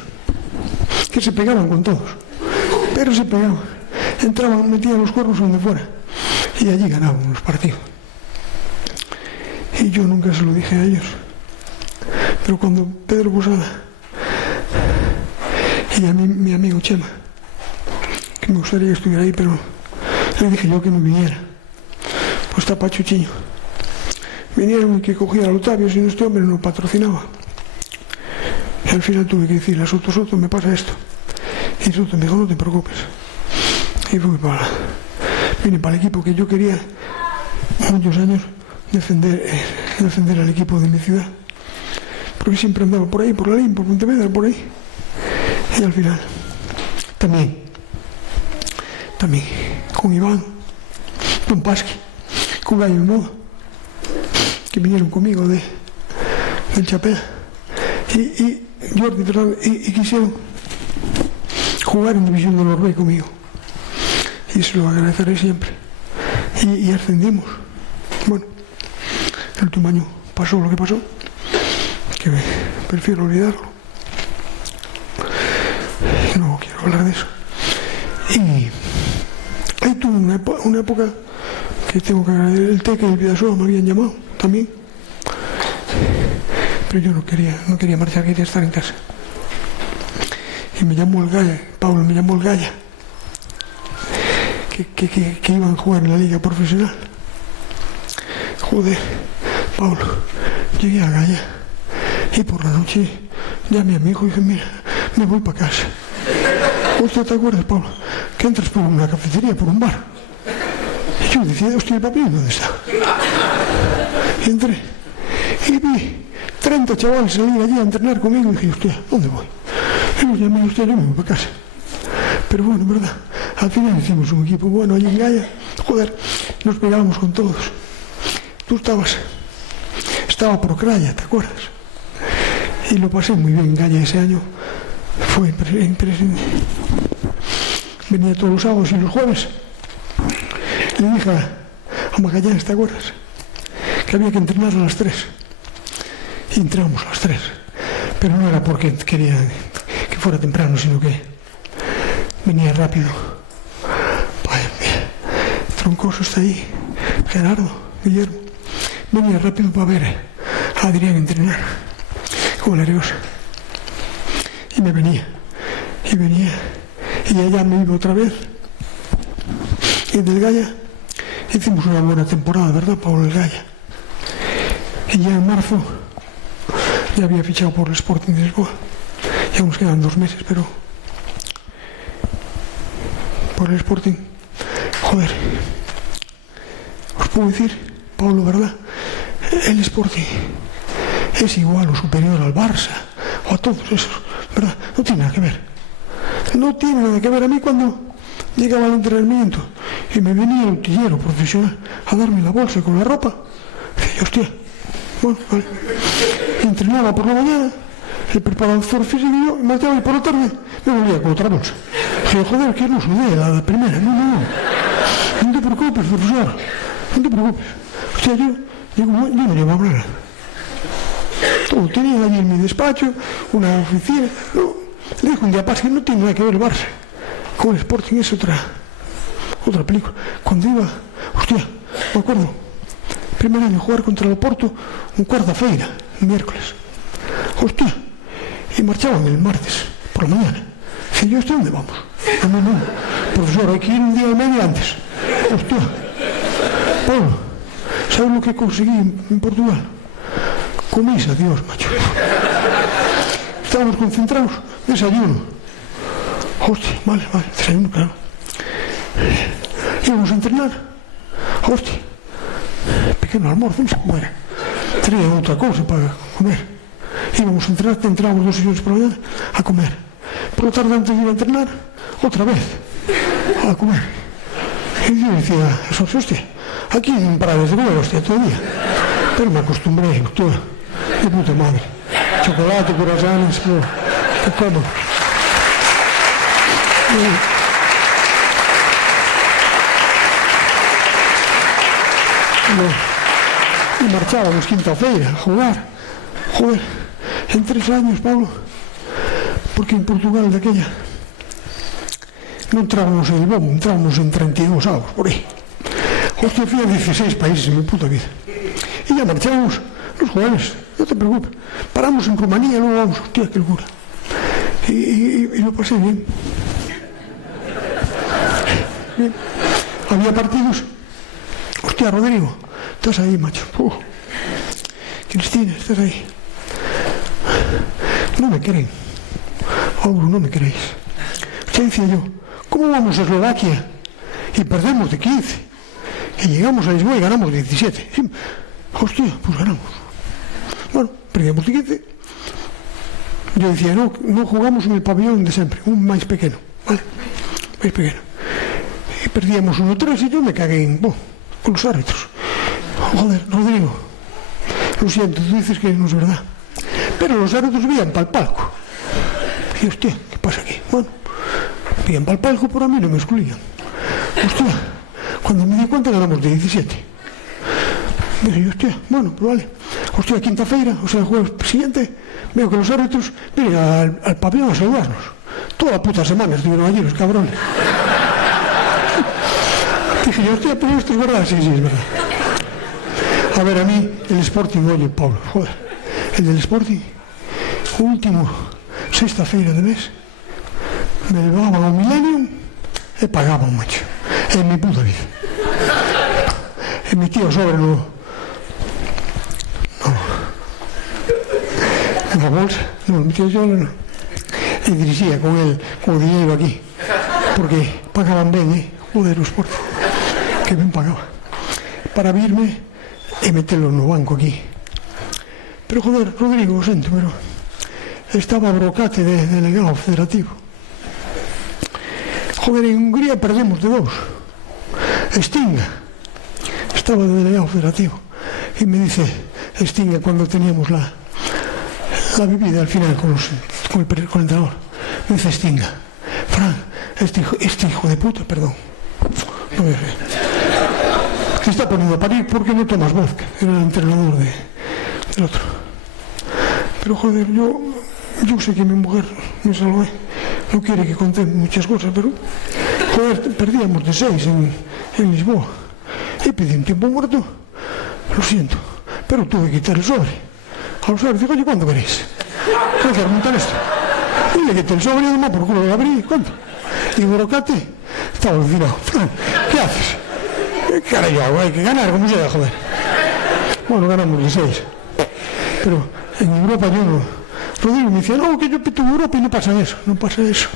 que se pegaban con todos, pero se pegaban, entraban, metían los cuernos donde fuera, y allí ganaban los partidos. Y yo nunca se lo dije a ellos, pero cuando Pedro Posada y a mi amigo Chema, que me gustaría que estuviera ahí, pero le dije yo que no viniera, pues está Pachuchiño, vinieron y que cogiera a Otavio, si no este hombre no patrocinaba. Y al final tuve que decirle a Soto, me pasa esto. Y Soto me dijo, no te preocupes. Y vine para el equipo que yo quería muchos años defender al equipo de mi ciudad. Porque siempre andaba por ahí, por la línea, por Pontevedra, por ahí. Y al final, también con Iván, con Pasqui, con Gallo Moda, que vinieron conmigo del Chapela. Y Jordi Fernández, y quisieron jugar en División de Honor B conmigo. Y se lo agradeceré siempre. Y ascendimos. Bueno, el último año pasó lo que pasó, que prefiero olvidarlo. No quiero hablar de eso. Y ahí tuve una época que tengo que agradecer. El Teca y el Vidasoa me habían llamado también. Pero yo no quería marchar, quería estar en casa. Y me llamó el Gaya, Pablo me llamó el Gaya, que iban a jugar en la liga profesional. Joder, Pablo, llegué a Gaya y por la noche llamé a mi hijo y dije, mira, me voy para casa. Hostia, ¿te acuerdas, Pablo? Que entras por una cafetería, por un bar. Y yo decía, hostia, el papel, ¿dónde está? Y entré. Y vi 30 chavales salir allí a entrenar conmigo y dije, hostia, ¿dónde voy? Y los llamé, hostia, yo me voy para casa. Pero bueno, verdad, al final hicimos un equipo bueno allí en Gaia. Joder, nos pegábamos con todos. Tú estaba por Craya, ¿te acuerdas? Y lo pasé muy bien en Gaia ese año. Fue impresionante. Venía todos los sábados y los jueves. Le dije a Magallanes, ¿te acuerdas? Que había que entrenar a las 3. Y entramos a las 3. Pero no era porque quería que fuera temprano, sino que venía rápido. Troncoso está ahí. Gerardo, Guillermo. Venía rápido para ver a Adrián entrenar. Como la Ariosa. Y me venía. Y allá me iba otra vez. Y en el Gaia hicimos una buena temporada, ¿verdad, Pablo, el Gaia? Y ya en marzo ya había fichado por el Sporting de Lisboa. Ya nos quedan 2 meses, pero por el Sporting, joder, os puedo decir, Pablo, ¿verdad? El Sporting es igual o superior al Barça o a todos esos, ¿verdad? No tiene nada que ver. No tiene nada que ver. A mí cuando llegaba al entrenamiento y me venía el utillero profesional a darme la bolsa con la ropa, decía, hostia, bueno, vale. Entrenaba por la mañana, el preparador físico y yo, y marchaba, y por la tarde me volvía con otra bolsa. Dije, joder, que no sudé la primera. No te preocupes, profesor, no te preocupes. Hostia, yo no llevaba nada. Todo tenía allí en mi despacho, una oficina. No, le dije un día, pasa que no tiene nada que ver el Barça con el Sporting, es otra película. Cuando iba, hostia, me acuerdo, primer año jugar contra el Oporto, un cuarta-feira, un miércoles. Hostia, y marchaban el martes por la mañana. Dice, ¿yo hasta dónde vamos? No, profesor, hay que ir un día y medio antes. Hostia, Pablo, ¿sabes lo que conseguí en Portugal? Comís a Dios, macho. Estábamos concentrados, desayuno. Hostia, vale, desayuno, claro. Íbamos a entrenar. Hostia, pequeño almuerzo, no sé cómo era. Tenía otra cosa para comer. Íbamos a entrenar, entrábamos 2 sesiones por la mañana a comer. Por la tarde, antes de ir a entrenar, otra vez a comer. Y yo decía, hostia, aquí en Parades de comer, hostia, todo el día. Pero me acostumbré, todo, de puta madre. Chocolate, corazones, ¿qué como? Y marchábamos quinta-feira a jugar. Joder, en 3 años, Pablo, porque en Portugal de aquella no entrábamos en el bombo, entrábamos en 32 avos, por ahí. Hostia, fui a 16 países en mi puta vida. Y ya marchábamos los jueves, no te preocupes. Paramos en Rumanía, luego vamos, hostia, qué locura. Y lo pasé bien. Había partidos. Hostia, Rodrigo, estás ahí, macho. Cristina, estás ahí. No me creen. Auro, no me creéis. Hostia, decía yo, ¿cómo vamos a Eslovaquia y perdemos de 15? Y llegamos a Lisboa y ganamos 17. Hostia, pues ganamos. Bueno, perdíamos de 15. Yo decía, no jugamos en el pabellón de siempre, un más pequeño, ¿vale? Más pequeño. Y perdíamos 1-3 y yo me cagué con los árbitros. Joder, Rodrigo, lo siento, tú dices que no es verdad. Pero los árbitros veían para el palco. Y hostia, ¿qué pasa aquí? Bueno, veían para el palco, pero a mí no me excluían. Hostia, cuando me di cuenta ganamos de 17. Dije, hostia, bueno, pues vale. Hostia, quinta-feira, o sea, el jueves siguiente, veo que los árbitros vienen al pabellón a saludarnos. Toda la puta semana estuvieron allí los cabrones. Dije, hostia, pero esto es verdad. Sí, es verdad. A ver, a mí, el Sporting, oye, Pablo, joder, el del Sporting, último, sexta-feira de mes, me llevaban a un Millennium y pagaban, macho, en mi puta vida. En mi tío sobre en la bolsa, no, mi tío sobre no. Y dirigía con el dinero aquí. porque pagaban ben, joder, o Sporting, que ben pagaba, para virme e metelo no banco aquí. Pero, joder, Rodrigo, o sento, pero estaba Brocate de delegado federativo. Joder, en Hungría perdemos de 2. Stinga estaba de delegado federativo y me dice Stinga cuando teníamos la bebida al final con el entrenador, me dice Stinga, Fran, este hijo de puta, perdón, no me sé, se está poniendo a parir porque no tomas vodka. Era el entrenador del otro. Pero joder, yo sé que mi mujer me salvó, no quiere que conté muchas cosas, pero joder, perdíamos de 6 en Lisboa y pedí un tiempo muerto, lo siento, pero tuve que quitar el sobre. Al sobre digo, oye, ¿cuándo queréis? Hay que remontar esto. Y le quité el sobre y además por culo lo abrí, ¿cuánto? Y Brocate estaba alucinado. Fran, ¿qué haces? ¿Qué carajo hago? Hay que ganar como sea, joder. Bueno, ganamos de 6. Pero en Europa yo no. Rodrigo me decía, no, que yo pito en Europa y no pasa eso. No pasa eso.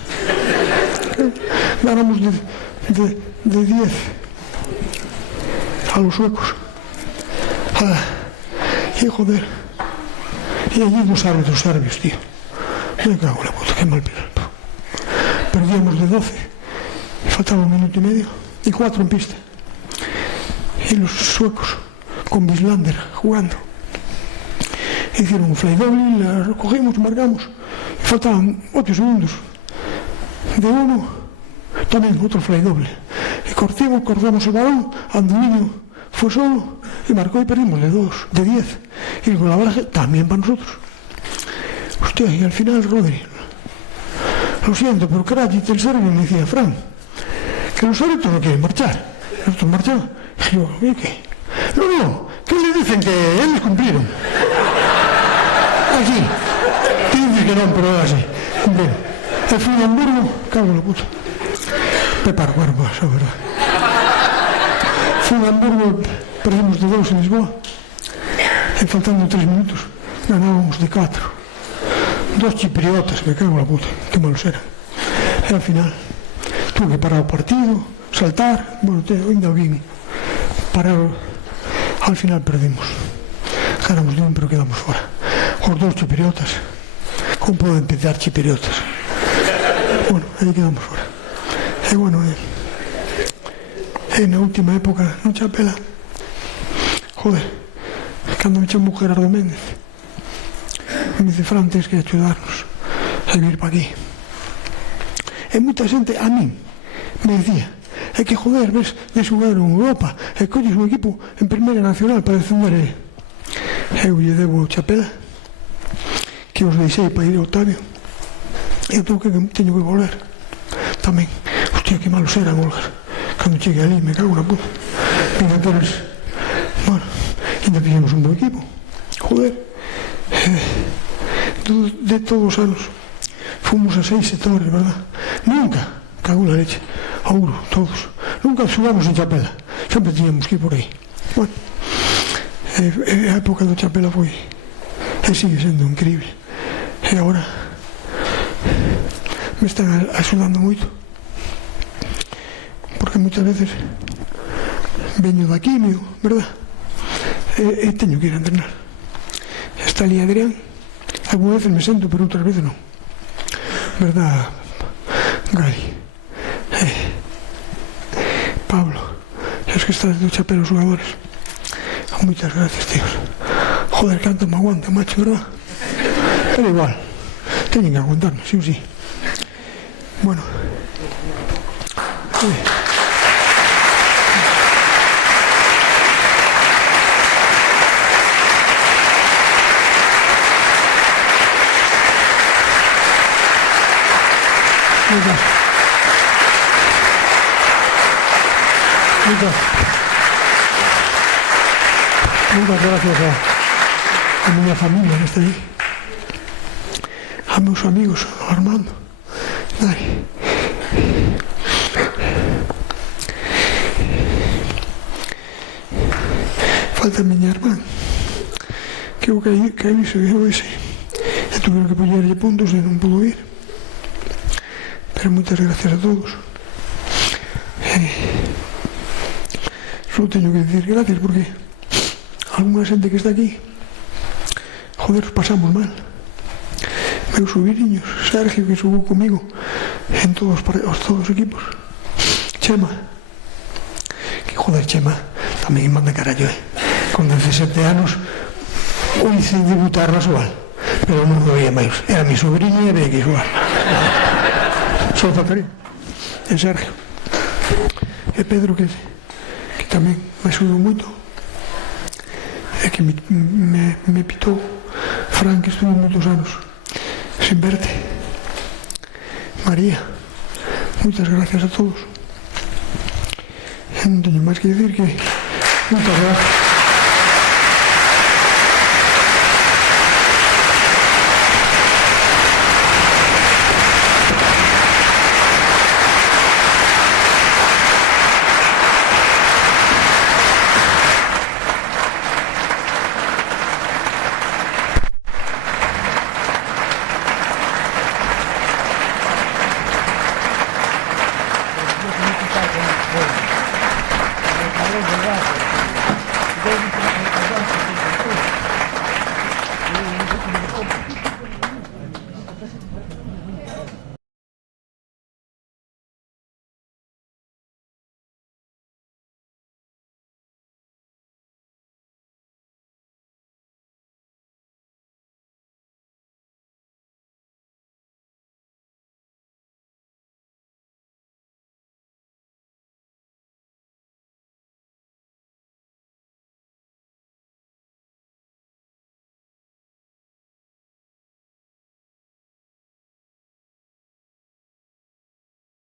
Ganamos de 10 a los suecos. Y joder. Y allí 2 árbitros serbios, tío. Me cago en la puta, qué mal pilar. Perdíamos de 12. Faltaba 1 minuto y medio. Y 4 en pista. Y los suecos con Bislander jugando. Hicieron un fly doble, la recogimos, marcamos. Y faltaban 8 segundos. De 1, también otro fly doble. Y cortamos el balón, Anduino fue solo y marcó y perdimos de 10. Y con la baraja también para nosotros. Hostia, y al final Rodri, lo siento, pero Krajit, el serbio, me decía, Fran, que los árbitros no quieren marchar. Nosotros marchamos. Y yo, ¿y qué? No, que le dicen que ellos cumplieron. Así. Te dices que no, pero así. Cumplieron. El fui a Hamburgo, cago en la puta. Me paro, bueno, pues, la verdad. Fui a Hamburgo, perdimos de 2 en Lisboa. Y faltando 3 minutos, ganábamos de 4. 2 chipriotas, me cago en la puta, qué malos eran. Y al final, tuve que parar el partido, saltar, bueno, ainda bien, parar, al final perdimos. Ganamos de 1, pero quedamos fuera. Con 2 chipriotas, ¿cómo puedo empezar chipriotas? Bueno, ahí quedamos fuera. Y bueno, en la última época, no Chapela, joder, cando me chamou Gerardo Méndez, me dice, Fran, tens que ayudarnos a vir para aquí. E moita xente, a min, me decía, é que joder, ves de xogar en Europa, e colles un equipo en Primeira Nacional para defender. Eu lle debo o Chapela, que os deixei para ir a Octavio, e eu teño que volver. Tamén, hostia, que malos eran, Olgas. Cando cheguei ali, me cago na puta. Vin aqueles, bueno, ainda fixemos un bo equipo. Joder, de todos os anos fomos a 6 sectores, verdad? Nunca, cago na leche, a Ouro, todos. Nunca xogamos en Chapela, sempre tiñamos que ir por aí. Bueno, a época do Chapela foi, e sigue sendo increíble. E agora me están axudando moito, porque moitas veces veño da quimio, verdad? E teño que ir a entrenar. Está ali Adrián, algunas veces me sento, pero outras veces non. Verdad, Gali? Pablo, es que estás de Chapela os jugadores. Moitas gracias, tíos. Joder, canto me aguanta, macho, verdad? Pero igual, teñen que aguantarnos, sí o sí. Bueno. Muchas gracias a mi familia que está aí, a meus amigos, a Armando, Dari. Falta a miña irmán, que eu caí hoxe e tuve que poñerlle puntos e non pudo ir. Pero moitas gracias a todos. só teño que dicir gracias porque alguna xente que está aquí, joder, os pasamos mal. Meus sobrinhos, Sergio, que subiu comigo en todos os equipos, Chema, que joder, Chema tamén manda carallo, con 17 anos o hice debutar na Soal, pero non doía máis, era mi sobrinha e veía que xogar. Só faltaría. E Sergio e Pedro, que tamén me axudou moito, e que me pitou. Fran, que estuve moitos anos sin verte. María, moitas gracias a todos. Non teño máis que dicir que moitas gracias.